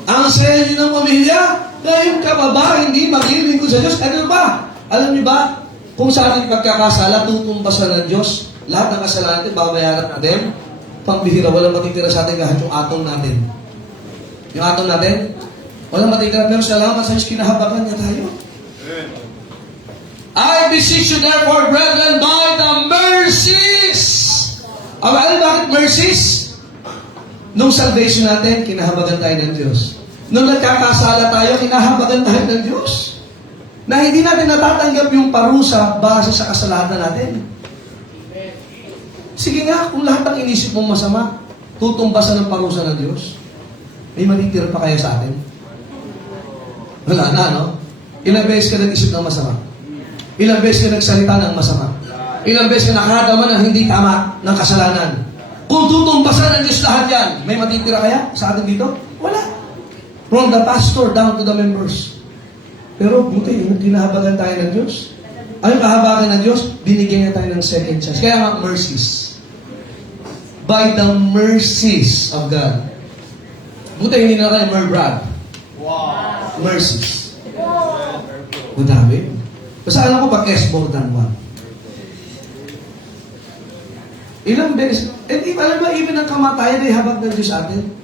Ang saya niyo ng pamilya, ngayon ka ba hindi maglilingkod sa Diyos? Ano ba? Alam niyo ba, kung sa ating pagkakasala, tutumbasan ng Diyos, lahat ng kasalanan natin, babayaran natin, pangbihira, walang matitira sa atin kahit yung atong natin. Yung atong natin, walang matitira, pero salamat sa Diyos, kinahabagan niya tayo. I beseech you therefore, brethren, by the mercies. Alam bakit mercies? Nung salvation natin, kinahabagan tayo ng Diyos. Nung nagkakasala tayo, kinahabagan tayo ng Diyos. Na hindi natin natatanggap yung parusa base sa kasalanan natin. Sige nga, kung lahat ng inisip mong masama, tutumbasan ng parusa ng Diyos, may matitira pa kaya sa atin? Wala na, no? Ilang beses ka nag-isip ng masama? Ilang beses ka nagsalita ng masama? Ilang beses ka nakahadaman ng hindi tama ng kasalanan? Kung tutumbasan ng Diyos lahat yan, may matitira kaya sa atin dito? Wala. From the pastor down to the members. Pero buti, yung kinahabagan tayo ng Diyos. Ang kahabagan ng Diyos, binigyan niya tayo ng second chance. Kaya nga, mercies. By the mercies of God. Buti, hindi na tayo merbrad. Wow. Mercies. Madami. Basta alam ko pag S more than one. Ilang beses, alam ba, even ang kamatayan ay habag ng Diyos sa atin?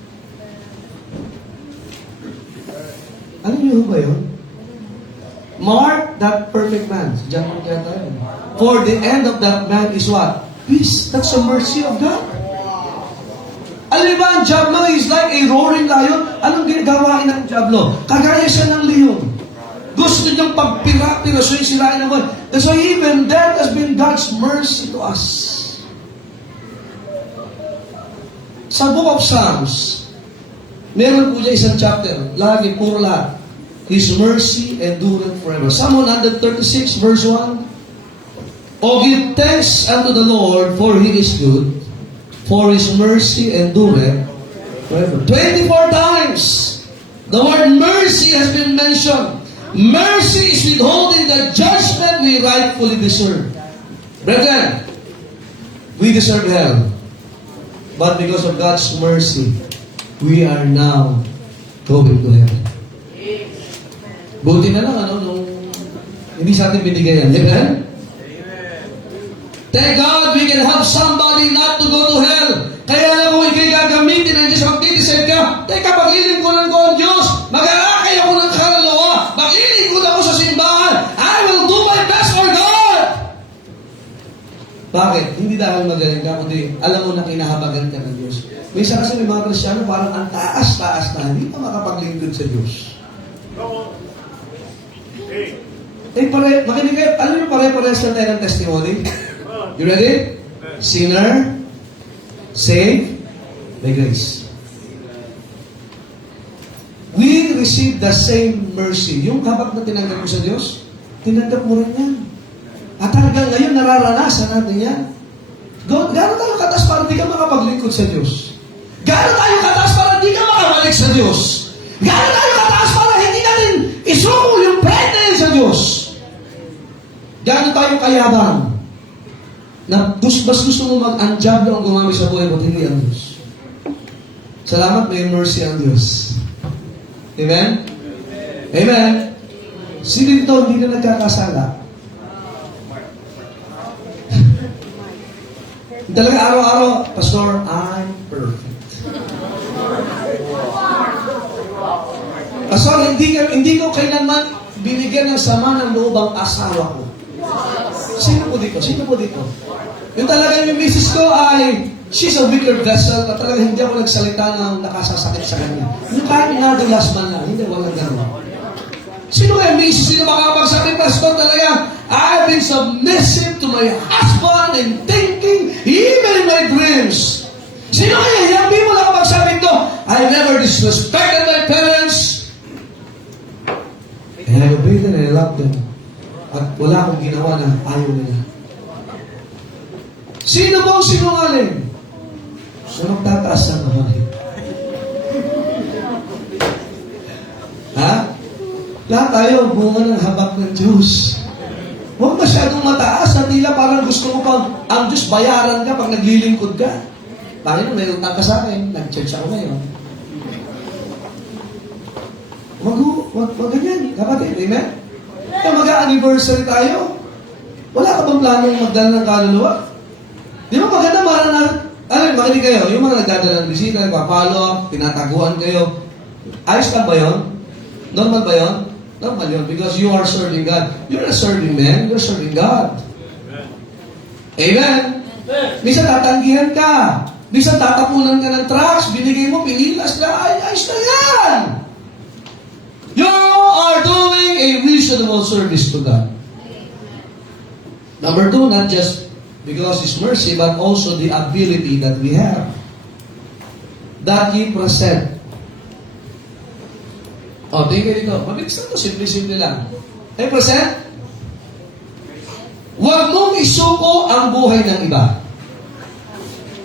Alam niyo ba yun? Mark that perfect man. Diyan mo kaya tayo. For the end of that man is what? Peace. That's the mercy of God. Alam niyo ba, ang Diablo is like a roaring lion. Anong ginagawain ng Diablo? Kagaya siya ng leon. Gusto niyang pagpira-pira, so yung sirain ng God. And so even that has been God's mercy to us. Sa Book of Psalms, meron po dyan isang chapter, lagi, puro lahat. His mercy endureth forever. Psalm 136, verse 1. O give thanks unto the Lord, for He is good, for His mercy endureth forever. 24 times, The word mercy has been mentioned. Mercy is withholding the judgment we rightfully deserve. Brethren, we deserve hell. But because of God's mercy, we are now going to heaven. Buti na lang, nung hindi sa atin binigay yan. Amen? Thank God we can help somebody not to go to hell. Kaya kung ikay gagamitin ng Diyos, mag-decide ka, teka, pag-iling ko ng ang Diyos, mag-aakay ako ng kaluluwa, mag-iling ko na ako sa simbahan, I will do my best for God! Bakit? Hindi dahil magaling ka, kundi alam mo na kinahabagan ka ng Diyos. Minsan kasi may mga Kristyano, parang ang taas-taas na, hindi pa makapaglingkod sa Diyos. Makinig kayo, alam niyo pare-parehas na tayo ng testimony? You ready? Sinner, saved by grace. We receive the same mercy. Yung habang na tinanggap mo sa Diyos, tinanggap mo rin yan. At hanggang ngayon, nararanasan natin yan. Gano'n tayo kataas para di ka makapaglingkod sa Diyos? Gano'n tayo kataas para di ka makabalik sa Diyos? Gano'n tayo kataas para hindi natin isuko yung pride na yun sa Diyos? Gano'n tayo kayabang na mas gusto mo mag-unjob na ang gumamit sa buhay mo, hindi ang Diyos. Salamat, may mercy ang Diyos. Amen? Amen? Sino dito hindi na nagkakasala? Talaga araw-araw, Pastor, I'm perfect. Pastor, hindi ko kailanman binigyan ng sama ng loob ang asawa ko. Sino po dito? Sino po dito? Yung talaga yung misis ko ay, she's a weaker vessel, at talaga hindi ako nagsalita ng nakasasakit sa kanya. Yung kahit inadulas man lang, hindi, walang gano'n. Sino kaya misis? Sino makakapagsabi, Pastor, talaga, I've been submissive to my husband in thinking, even in my dreams. Sino kaya? Hindi mo nakapagsabi ito, I never disrespected my parents. And I obeyed them and I loved them. At wala akong ginawa na ayaw nila. Sino bang sinungaling? So magtataas ng kamay. Ha? Lahat tayo, bunga ng habak ng Diyos. Huwag masyadong mataas na tila parang gusto mo pang ang Diyos bayaran ka pag naglilingkod ka. Bakit mo, may utang ka sa akin, nag-church ako ngayon. Wag ganyan, kapatid, amen? Kaya mag-anniversary tayo. Wala ka bang planong magdala ng kaluluwa? Di ba maganda makinig kayo, yung mga nagdadala ng bisita, nagpapalo, tinataguan kayo. Ayos ka ba yun? Normal ba yun? Normal yun, because you are serving God. You're not serving man, you're serving God. Amen? Minsan tatanggihan ka. Minsan tatapunan ka ng trucks, binigay mo, pinilas na, ayos na yan! You are doing a reasonable service to God. Number two, not just because His mercy, but also the ability that we have. That ye present. Tingnan dito. Mabilis lang ito. Simple-simple lang. Present. Huwag mong isuko ang buhay ng iba.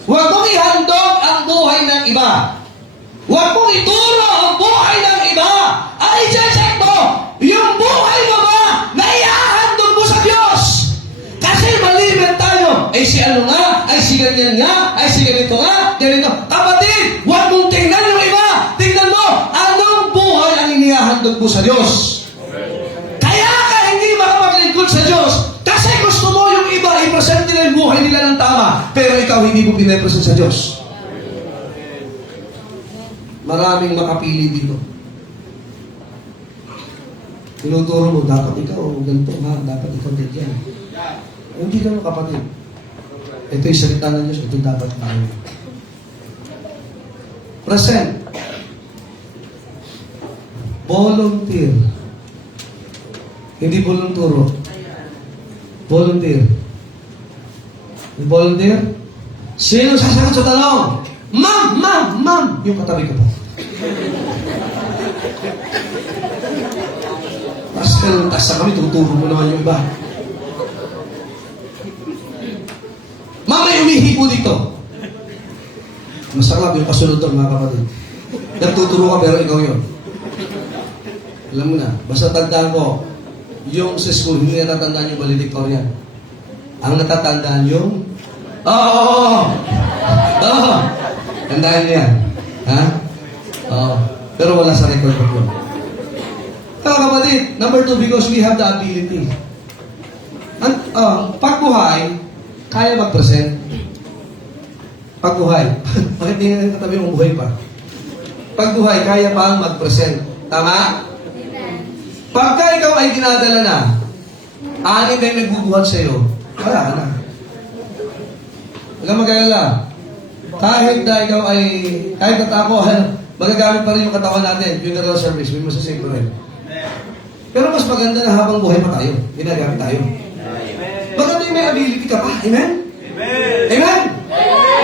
Huwag mong ihandog ang buhay ng iba. Huwag mong ituro ang buhay ng iba. Ay, check mo! Yung buhay mo ba na iahandog mo sa Diyos? Kasi malimit tayo. Ay, si ano nga? Ay, si ganyan nga? Ay, si ganito nga? Ganito. Kapatid, huwag mong tingnan yung iba. Tingnan mo, anong buhay ang inihahandog mo sa Diyos? Kaya ka hindi makapaglingkod sa Diyos. Kasi gusto mo yung iba, i-present nila yung buhay nila ng tama. Pero ikaw hindi mo pinapresent sa Diyos. Maraming makapili dito. Tinuturo mo, dapat ikaw, ganito ha, dapat ikaw ganyan. Hindi ka mo kapatid. Ito yung salita ng Diyos, ito dapat gawin. Present. Volunteer. Hindi volunturo. Volunteer. Volunteer? Sino sasagot sa tanong? Ma'am! Yung katabi ko po. Pascal, tasa kami, tuturo mo naman yung iba. Ma'am, may umihi po dito. Masarap yung kasunod doon, mga kapatid. Nagtuturo ka, pero ikaw yun. Alam mo na, basta tandaan ko, yung sa school, hindi natatandaan yung valedictorian. Ang natatandaan yung, oo! Tandaan niyo yan. Ha? Oo. Pero wala sa record ko yun. Mga kapatid, number 2, because we have the ability. Pagbuhay, kaya mag-present. Pagbuhay. Bakit hindi nga katabi mong buhay pa? Pagbuhay, kaya pa mag-present. Tama? Pagka ikaw ay dinadala na, anin na yung nagbubuhat sa'yo, wala ka na. Huwag kang mag-alala. Kahit na ikaw ay, kahit natako, magagamit pa rin yung katawan natin, funeral service, may masasave pa rin. Pero mas maganda na habang buhay pa tayo, ginagamit tayo. Maganda yung may ability ka pa. Amen? Amen?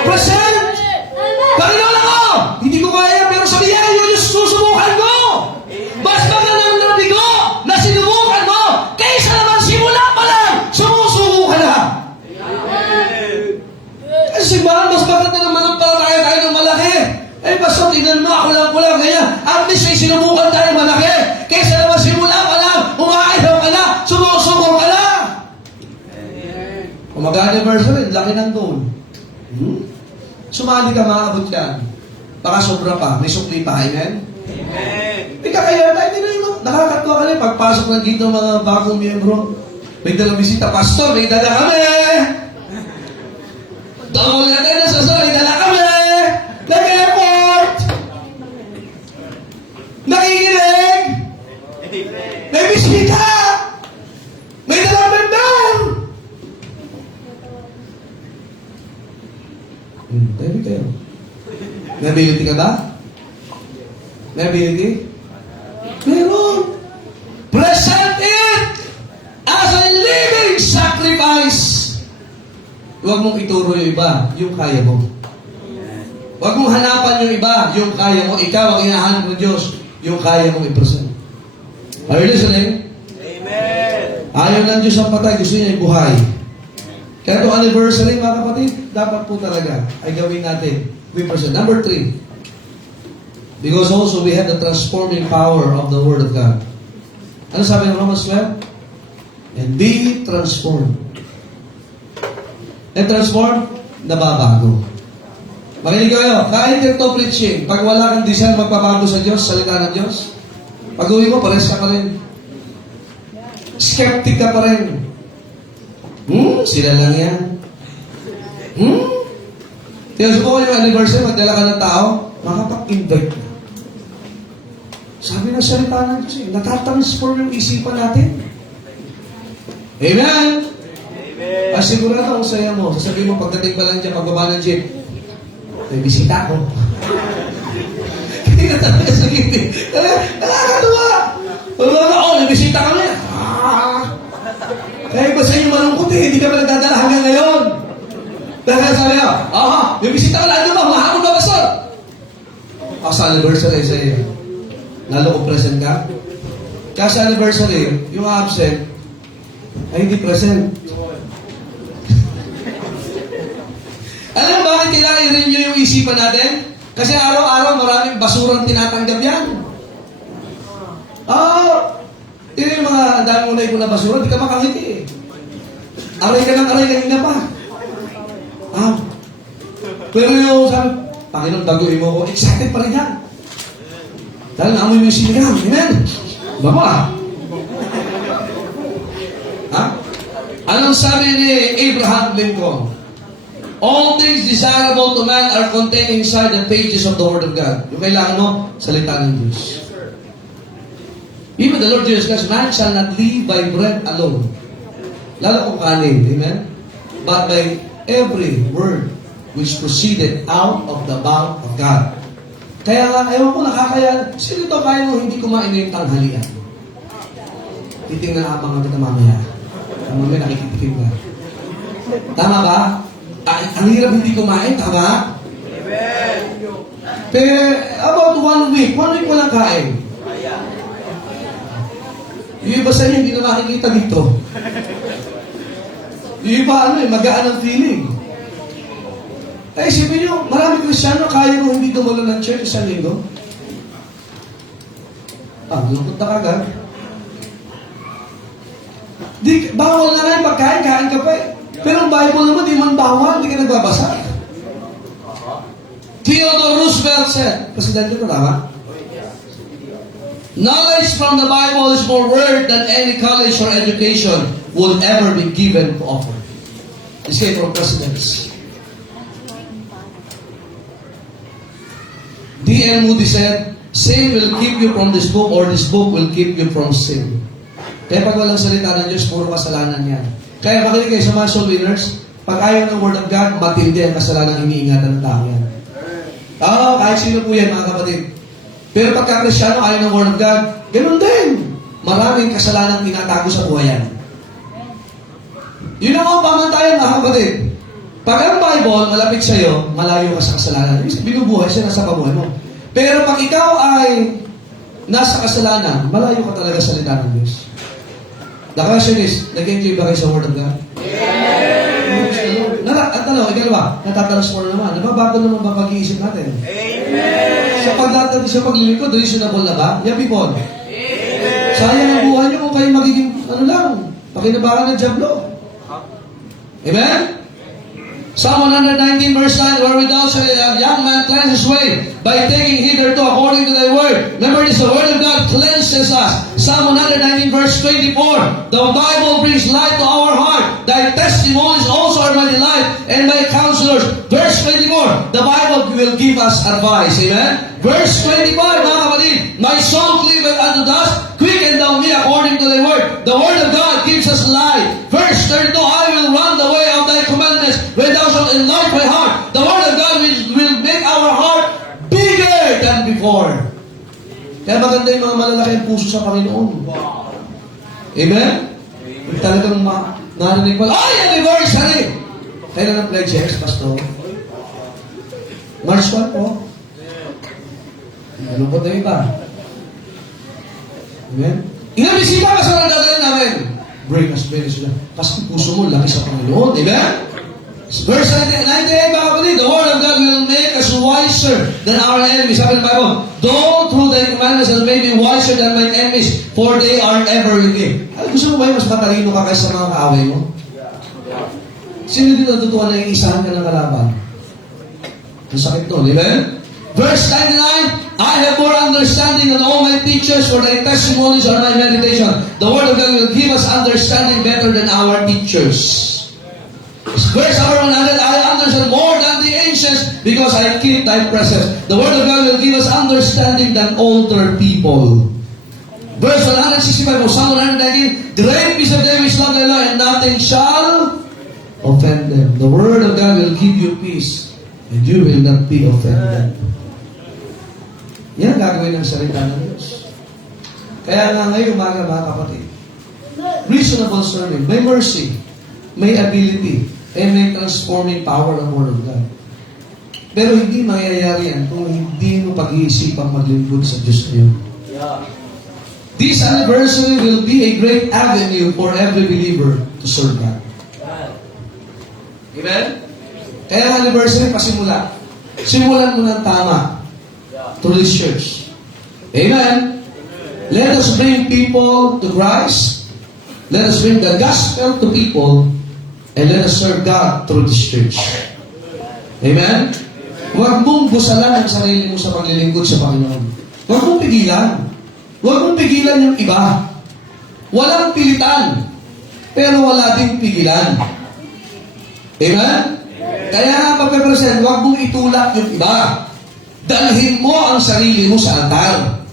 Present! Panginoon ako! Hindi ko kaya, pero sabihin nyo yung susubukan mo! Mas magandang nabigo na sinubukan mo kaysa naman simula pa lang, sumusuko ka na! Kasi mas maganda naman ang palataya tayo ng malaki. Eh, basta tingnan mo, ako lang, ganyan. At least may sinubukan tayo malaki. Kaysa naman simula pa lang, umaayaw ka na, sumusuko ka na! Kung mag-anniversary, laki ng doon. Sumali ka, maabot yan. Baka sobra pa, may sukli pa, amen? Hindi ka kaya tayo, hindi na yun. Nakakatawa ka rin, pagpasok ng dito ng mga bagong miyembro, may dalang bisita, Pastor, may dala kami! Tawag natin na sa may dala kami! Nag-airport! Nakikinig! May bisita! May dala member! Pwede kayo. May ability ka ba? May ability? Meron! Present it as a living sacrifice! Huwag mong ituro yung iba, yung kaya mo. Huwag mong hanapan yung iba, yung kaya mo. Ikaw ang hinahanap ng Diyos, yung kaya mong i-present. Are you listening? Amen. Ayaw ng Diyos ang patay, gusto niya yung buhay. Kaya itong anniversary, mga kapatid, dapat po talaga ay gawin natin. We present. Number 3. Because also we have the transforming power of the Word of God. Ano sabi ng Romans 12? And be transformed. And transformed, nababago. Makinig kayo, kahit ito preaching, pag wala kang desire magpabago sa Diyos, salita ng Diyos, pag-uwi mo, pares ka pa rin. Skeptic ka pa rin. Sila lang yan. Kaya subukan yung anniversary, magdala ka ng tao, makapag-invite na. Sabi ng salita ng Diyos, natatransform yung isipan natin. Amen? Amen. Sigurado ang saya mo. Sasabihin mo, pagdating pa lang dyan, pagbaba ng jeep, may bisita ko. Hindi na talaga sa giti. Nakakatuwa. Wala na, may bisita kami. Kaya ba sa inyo malungkot eh, hindi ka pa nagdadala hanggang ngayon. Dahil sabi niya, may bisita ka lang ba? Mahamon ka ba, sir? Sa anniversary sa iyo. Lalo kung present ka. Kaya sa anniversary, yung absent, ay hindi present. Alam mo bakit kailangan i-renew yung isipan natin? Kasi araw-araw maraming basurang tinatanggap yan. Yun yung mga dami mo na basura, di ka makangiti eh. Aray ka ng aray kanina pa. Pero yung sabi, Panginoon, baguhin mo ko, excited pa rin yan. Dahil naamoy mo yung sinigang, amen? Baba. Anong sabi ni Abraham Lincoln? All things desirable to man are contained inside the pages of the Word of God. Yung kailangan mo, salita ng Diyos. Even the Lord Jesus Christ, man shall not live by bread alone. Lalo kung kanin, amen? But by every word which proceeded out of the mouth of God. Kaya nga, ewan ko nakakaya, sino ito kaya mo hindi kumain ng tanghalian? Titingnan abang kita mamaya. Mamaya nakikitikim ka. Tama ba? Ang hirap hindi kumain, tama? Amen. Pero about 1 week walang kain. Yung iba sa inyo, hindi na makikita dito. Yung iba, magaan ang feeling. Isipin nyo, maraming Kristyano, kaya mo hindi dumalo ng church isang linggo. lungkot na kagad. Bawal na nga yung pagkain, kain ka pa eh. Pero ang Bible naman, di man bawal, hindi ka nagbabasa. Theodore Roosevelt said, Presidente ko tama? Knowledge from the Bible is more worth than any college or education will ever be given to offer. This came from presidents. D.L. Moody said, sin will keep you from this book or this book will keep you from sin. Kaya pag walang salita ng Diyos, puro kasalanan yan. Kaya makinig kayo sa mga soul winners, pag ayaw ng Word of God, matindi ang kasalanan iniingatan ng tao yan. Kahit sino po yan, mga kapatid. Pero pagka Kristyano, ayaw ng Word of God, ganun din. Maraming kasalanan tinatago sa buhay yan. Yun ang mga pamantayan, mga kapatid. Pag ang Bible, malapit sa'yo, malayo ka sa kasalanan. Binubuhay siya, nasa pabuhay mo. Pero pag ikaw ay nasa kasalanan, malayo ka talaga sa salita ng Diyos. The question is, nag-enjoy ba kayo sa Word of God? Yes! At ikalawa, natatalas mo na naman. Nababago naman ba pag-iisip natin? Amen! Sa paglatag sa paglilingkod, reasonable na ba? Yeah, people. Amen! Sayang ang buhay niyo kung kayo magiging, pakinabangan ng Diablo. Amen? Psalm 119 verse 9, wherewithal shall a young man cleanse his way by taking hitherto according to thy word. Remember this, the word of God cleanses us. Psalm 119 verse 24, the Bible brings light to our heart. Thy testimonies also are my delight and my counselors. Verse 24, the Bible will give us advice. Amen? Verse 25, mga kapatid, my soul cleaveth unto dust, quicken thou me according to thy word. The word of God gives us light. Verse 32, I will run the way of thy commandments when thou shalt enlarge my heart. The word of God will make our heart bigger than before. Kaya maganda yung mga malalaki ang puso sa Panginoon. Amen? Kung talagang narinig pala, anniversary! Kailan ang pledges, Pastor? March 1 po. Malungkot na iba. Amen? Ilang bisita ka sa mga dadalhin namin? Bring us many sila. Kasi puso mo laki sa Panginoon. Amen? Verse 98, mga kapatid, the word of God will make us wiser than our enemies. Sabi ng Bible, though through thy commandments and may be wiser than mine enemies, for they are ever with me. Gusto mo ba yung mas matalino ka kaysa mga kaaway mo? Sino din natutuwa na yung isahan ka ng kalaban? Ang sakit doon, amen? Verse 99, I have more understanding than all my teachers, for thy testimonies are my meditation. The word of God will give us understanding better than our teachers. Verse 100, I understand more than the ancients because I keep thy precepts. The word of God will give us understanding than older people. Verse 165 of Psalm 119, great peace of them which love thy law, and nothing shall offend them. The word of God will give you peace, and you will not be offended. Yan ang gagawin ng salita ng Diyos. Kaya nga ngayon umaga, mga kapatid, reasonable sermon, may mercy, may ability, and may transforming power ng Word of God. Pero hindi mangyayari yan kung hindi mo pag-iisipang maglingkod sa Diyos ngayon. This anniversary will be a great avenue for every believer to serve God. Amen? Kaya ang anniversary, pasimula. Simulan mo ng tama to this church. Amen? Let us bring people to Christ. Let us bring the gospel to people. And let us serve God through this church. Amen? Huwag mong busalan ang sarili mo sa paglilingkod sa Panginoon. Huwag mong pigilan. Huwag mong pigilan yung iba. Walang pilitan. Pero wala ding pigilan. Amen? Kaya nga pagpe-present, huwag mong itulak yung iba. Dalhin mo ang sarili mo sa altar.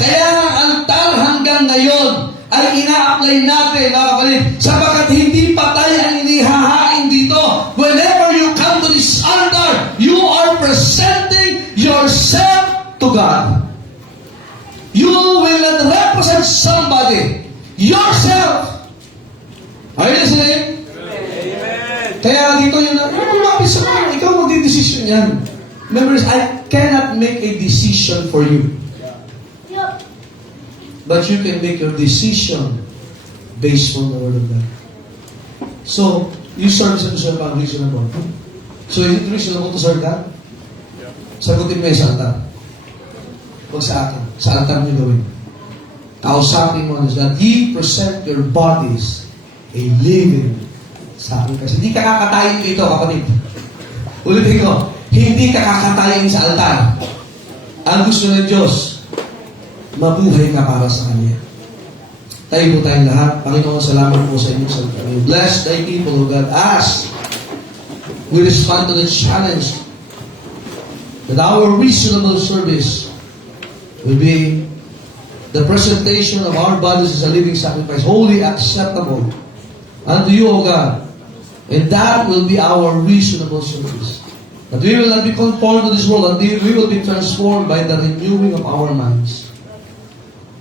Kaya ang altar hanggang ngayon ay ina-apply natin, mga kapatid, sapagkat hindi patay ang inihahain dito. Whenever you come to this altar, you are presenting yourself to God. You will not represent somebody. Yourself. Are you listening? Amen! Kaya dito yun na, lumapit sa mga, ikaw magdi-decision yan. Remember, I cannot make a decision for you. But you can make your decision based on the Word of God. So, you serve sa serve ang reasonable. So, is it reasonable to serve God? Sagutin mo yung sa altar. Huwag sa akin. Sa altar niyo gawin. kausapin mo is that ye present your bodies a living sacrifice. Hindi ka kakatayin dito, kapatid. Ulitin ko, hindi ka kakatayin sa altar. Ang gusto ng Diyos, mabuhay ka para sa Kanya. Tayo po tayong lahat. Panginoon, salamat po sa inyo sa kami. Bless thy people, O God, as we respond to the challenge that our reasonable service will be the presentation of our bodies as a living sacrifice, wholly acceptable unto you, O God. And that will be our reasonable service. That we will not be conformed to this world, and we will be transformed by the renewing of our minds.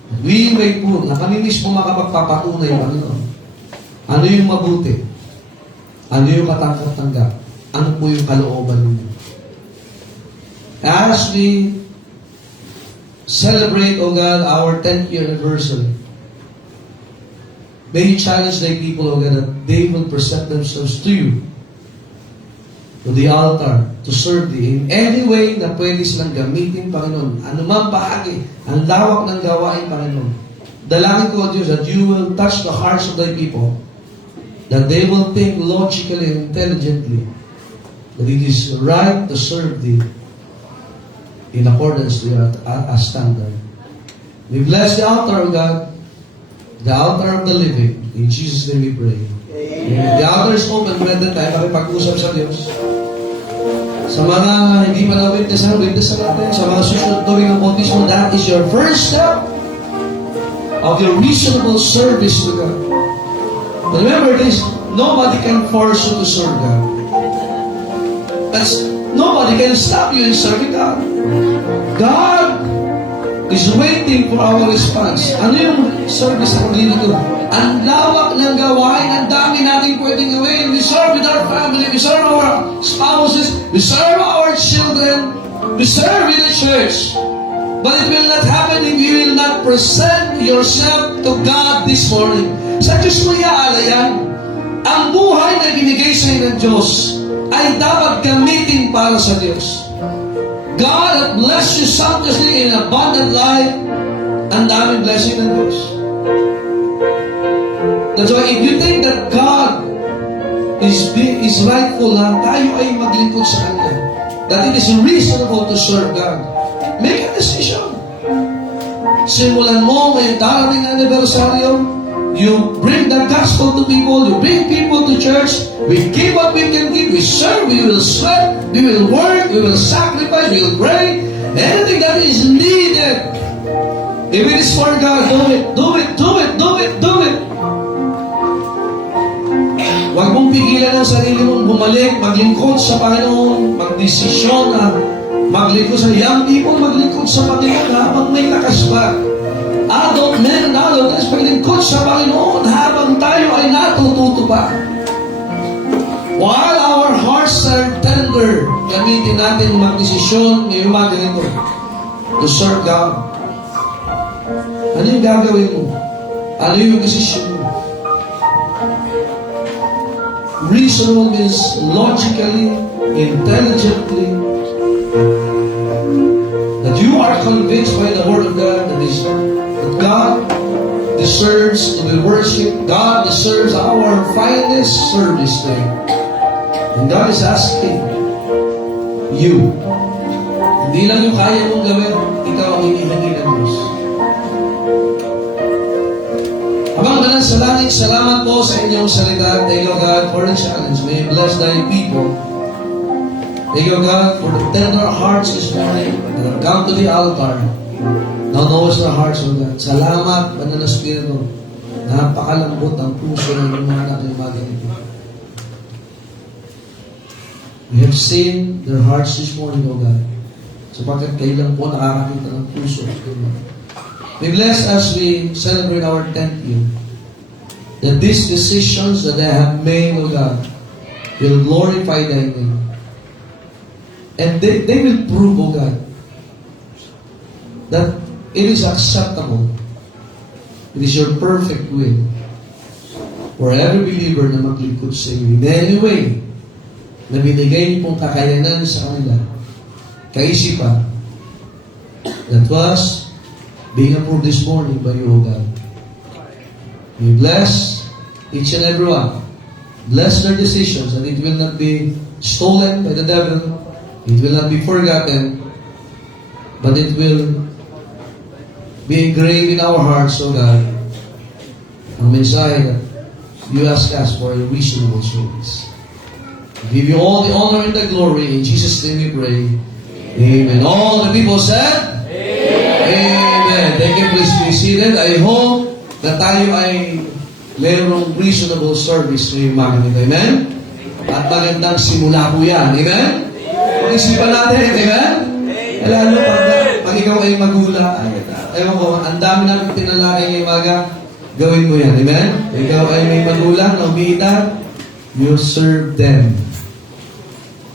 That we may po, na kami mismo makapagpapatunay, Panginoon, ano yung mabuti, ano yung katanggap-tanggap, ano po yung kalooban ninyo. As we celebrate, O God, our 10th year anniversary, may you challenge thy people, O God, that they will present themselves to you, to the altar, to serve thee in any way na pwede silang gamitin, Panginoon. Anumang bahagi, ang lawak ng gawain, Panginoon. Dalangin ko, O Diyos, that you will touch the hearts of thy people, that they will think logically and intelligently that it is right to serve thee in accordance to your standard. We bless the altar, O God, the altar of the living. In Jesus' name we pray. Amen. The altar is open. Brethren, tayo makipag-usap sa Diyos. Sa mga hindi pa na-witness natin. Sa mga susunod gawin ng bautismo, that is your first step of your reasonable service to God. Remember this, nobody can force you to serve God. Nobody can stop you in serving God. God is waiting for our response. Ano yung service na dito? Ang lawak ng gawain, ang dami natin pwedeng gawin. We serve with our family, we serve our spouses, we serve our children, we serve in the church. But it will not happen if you will not present yourself to God this morning. Sa Diyos mo iaalayan, ang buhay na binigay sa iyo ng Diyos ay dapat gamitin para sa Diyos. God has blessed you sumptuously in abundant life. Ang daming blessing ng Diyos. That's why if you think that God is rightful na tayo ay maglingkod sa Kanya, that it is reasonable to serve God, make a decision. Simulan mo ngayong darating na anibersaryo, you bring the gospel to people, you bring people to church, we give what we can give, we serve, we will sweat, we will work, we will sacrifice, we will pray, anything that is needed. If it is for God, do it, do it, do it, do it, do it. Huwag mong pigilan ang sarili mong bumalik, maglingkod sa Panginoon, magdesisyon na maglingkod sa young people, maglingkod sa Panginoon habang may lakas pa. Adult men and adult guys, maglingkod sa Panginoon habang tayo ay natututo pa. While our hearts are tender, gamitin natin magdesisyon ngayong mga ganito to serve God. Ano yung gagawin mo? Ano yung desisyon mo? Reasonable means logically, intelligently, that you are convinced by the Word of God that God deserves to be worshipped. God deserves our finest service to Him. And God is asking you. Hindi lang yung kaya mong gawin, ikaw ang hinihingi ng Diyos. Abang Dalang sa langit, salamat po sa inyong salita. Thank you, God, for the challenge. May you bless thy people. Thank you, God, for the tender hearts this morning that have come to the altar. Now knows their hearts, O God. Salamat, Banal na Espiritu. Napakalambot ang puso ng mga anak ng mga ganito. We have seen their hearts this morning, O God. Sapagkat kayo lang po nakakakita ng puso. We bless as we celebrate our 10th year, that these decisions that they have made, O God, will glorify thy name. And they will prove, O God, that it is acceptable. It is your perfect will for every believer na maglingkod sa iyo. In any way, na binigay pong kakayanan sa kanila, kaisipan, that was being approved this morning by you, O God. We bless each and every one. Bless their decisions, and it will not be stolen by the devil. It will not be forgotten, but it will be engraved in our hearts, O God. Ang mensahe that you ask us for a reasonable service. We give you all the honor and the glory. In Jesus' name we pray. Amen. All the people said? Amen. Thank you. Please be seated. I hope na tayo ay mayroong reasonable service ngayong umaga nito. Amen? At magandang simula po yan. Amen? Pag-isipan natin. Amen? Lalo pag ikaw ay magula, ewan ko, ang dami namin pinalaki ngayong umaga, gawin mo yan. Amen? Ikaw ay may magulang na umiiyak, you serve them.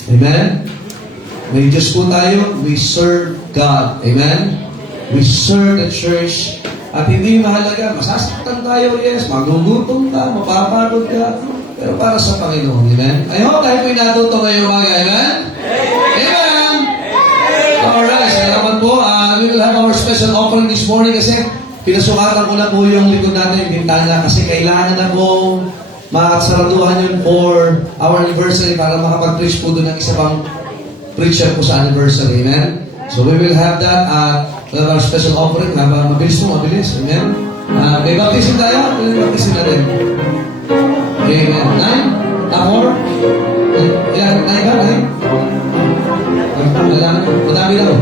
Amen? May Diyos po tayo, we serve God. Amen? We serve the church. At hindi mahalaga, masasaktan tayo, yes, magugutom ka, mapapagod ka, pero para sa Panginoon. Amen? I hope tayo po'y natuto ngayong umaga. Amen? Amen! Alright, salamat po. We will have our special offering this morning kasi pinasukatan ko na po yung likod natin, yung bintana, kasi kailangan na po makasaraduhan yun for our anniversary para makapag-preach po doon ng isa pang preacher po sa anniversary. Amen? So we will have that. We have our special offering. Mabilis po, mabilis. Amen? May baptism tayo? May baptism natin. Amen. 9? Or? Ilan? 9 ba? 9? Madami na po.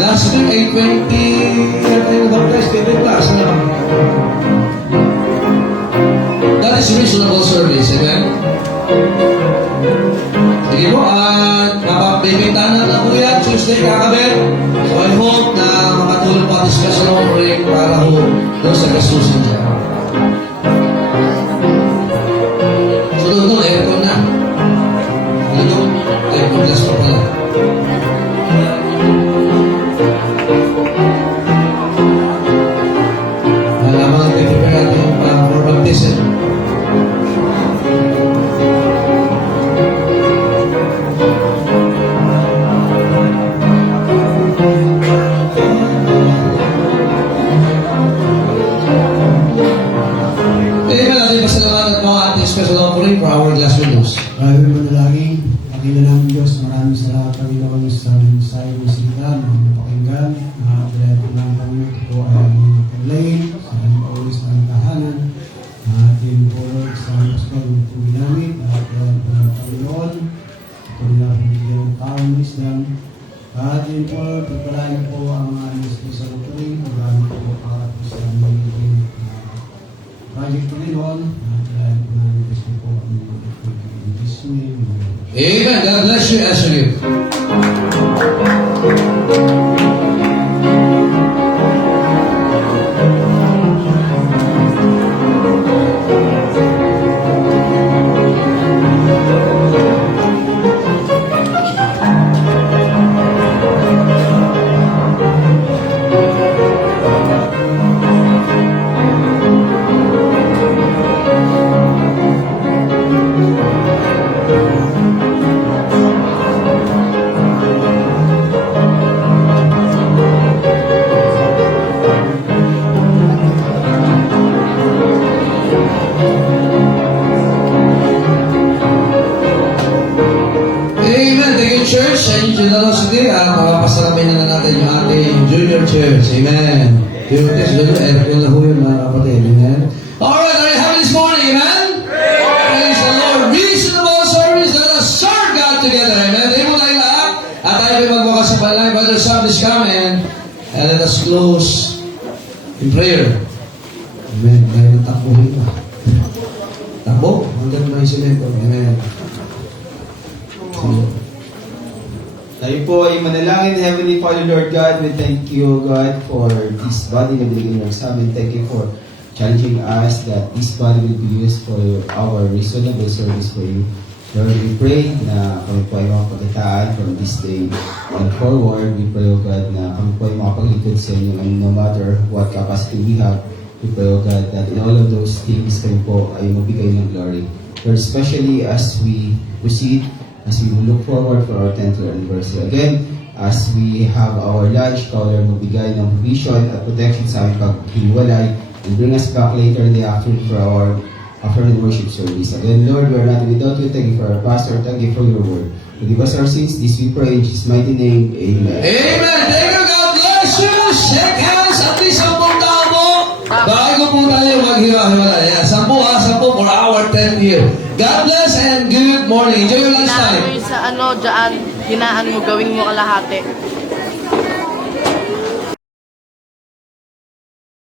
Last week ay 20. Ilan tayo na-baptize? 20 plus. Ano? That is reasonable service. Amen? Sige po, at mapapibintanan na po yan. Tuesday kakabit. So I hope na makatulong po ang special offering para ho doon sa kasusin dyan. So doon, aircon na. Doon, aircon gas pa pala. Malamang prepare natin for baptism. For our glass windows. Maraming manalangin, pakinggan namin Diyos, maraming salamat Panginoon sa mensahe ng salita, mga napakinggan, kaya po ng Panginoon po ay paglayin, sa aming paulis ng tahanan, atin po Lord sa pastor ng po namin, at kaya po ng Panginoon, po nila po bigyan ng taong wisdom, atin po Lord, pagpalain po ang mga alis po sa luturin, maraming po para po sa aming project Panginoon, at kaya po ng Diyos po ang Amen. God bless you as you live. Church, sa inyong generosity, mapapasarapin na natin yung ating junior church. Amen. Yung test, aircon na ho yun, mga kapatid. Amen. Alright, are you happy this morning? Amen? Praise the Lord. Reasonable service. Let us serve God together. Amen. Tayo mo tayo lahat. At tayo ay magbukas sa panalangin. Brother Sam is coming. And let us close in prayer. Amen. Kaya natakbuhin pa. Takbo? Hanggang may sinento. Amen. Tayo po ay manalangin. Heavenly Father, Lord God, we thank you, God, for this body na binigay mo sa amin. Thank you for challenging us that this body will be used for our reasonable service for you. Lord, we pray na kami po ay makapagkataan from this day and forward. We pray, O God, na kami po ay makapaglikod sa inyo, and no matter what capacity we have, we pray, O God, that in all of those things kami po ay mabigay ng glory. Lord, especially as we proceed, as we look forward for our 10th anniversary. Again, as we have our lunch, ikaw Lord magbigay ng vision at protection sa aming paghiwalay and bring us back later in the afternoon for our afternoon worship service. Again, Lord, we are not without you. Thank you for our pastor. Thank you for your word. Forgive us our sins. This we pray in Jesus' mighty name. Amen. Amen! Thank you, God bless you! Shake hands at least 10 tao mo! Bago po tayo maghiwa-hiwalay. Yan, 10 for our 10th year. God bless and good morning. Enjoy your lunch Hinaan mo time. yung sa dyan, hinaan mo, gawin mo kalahati.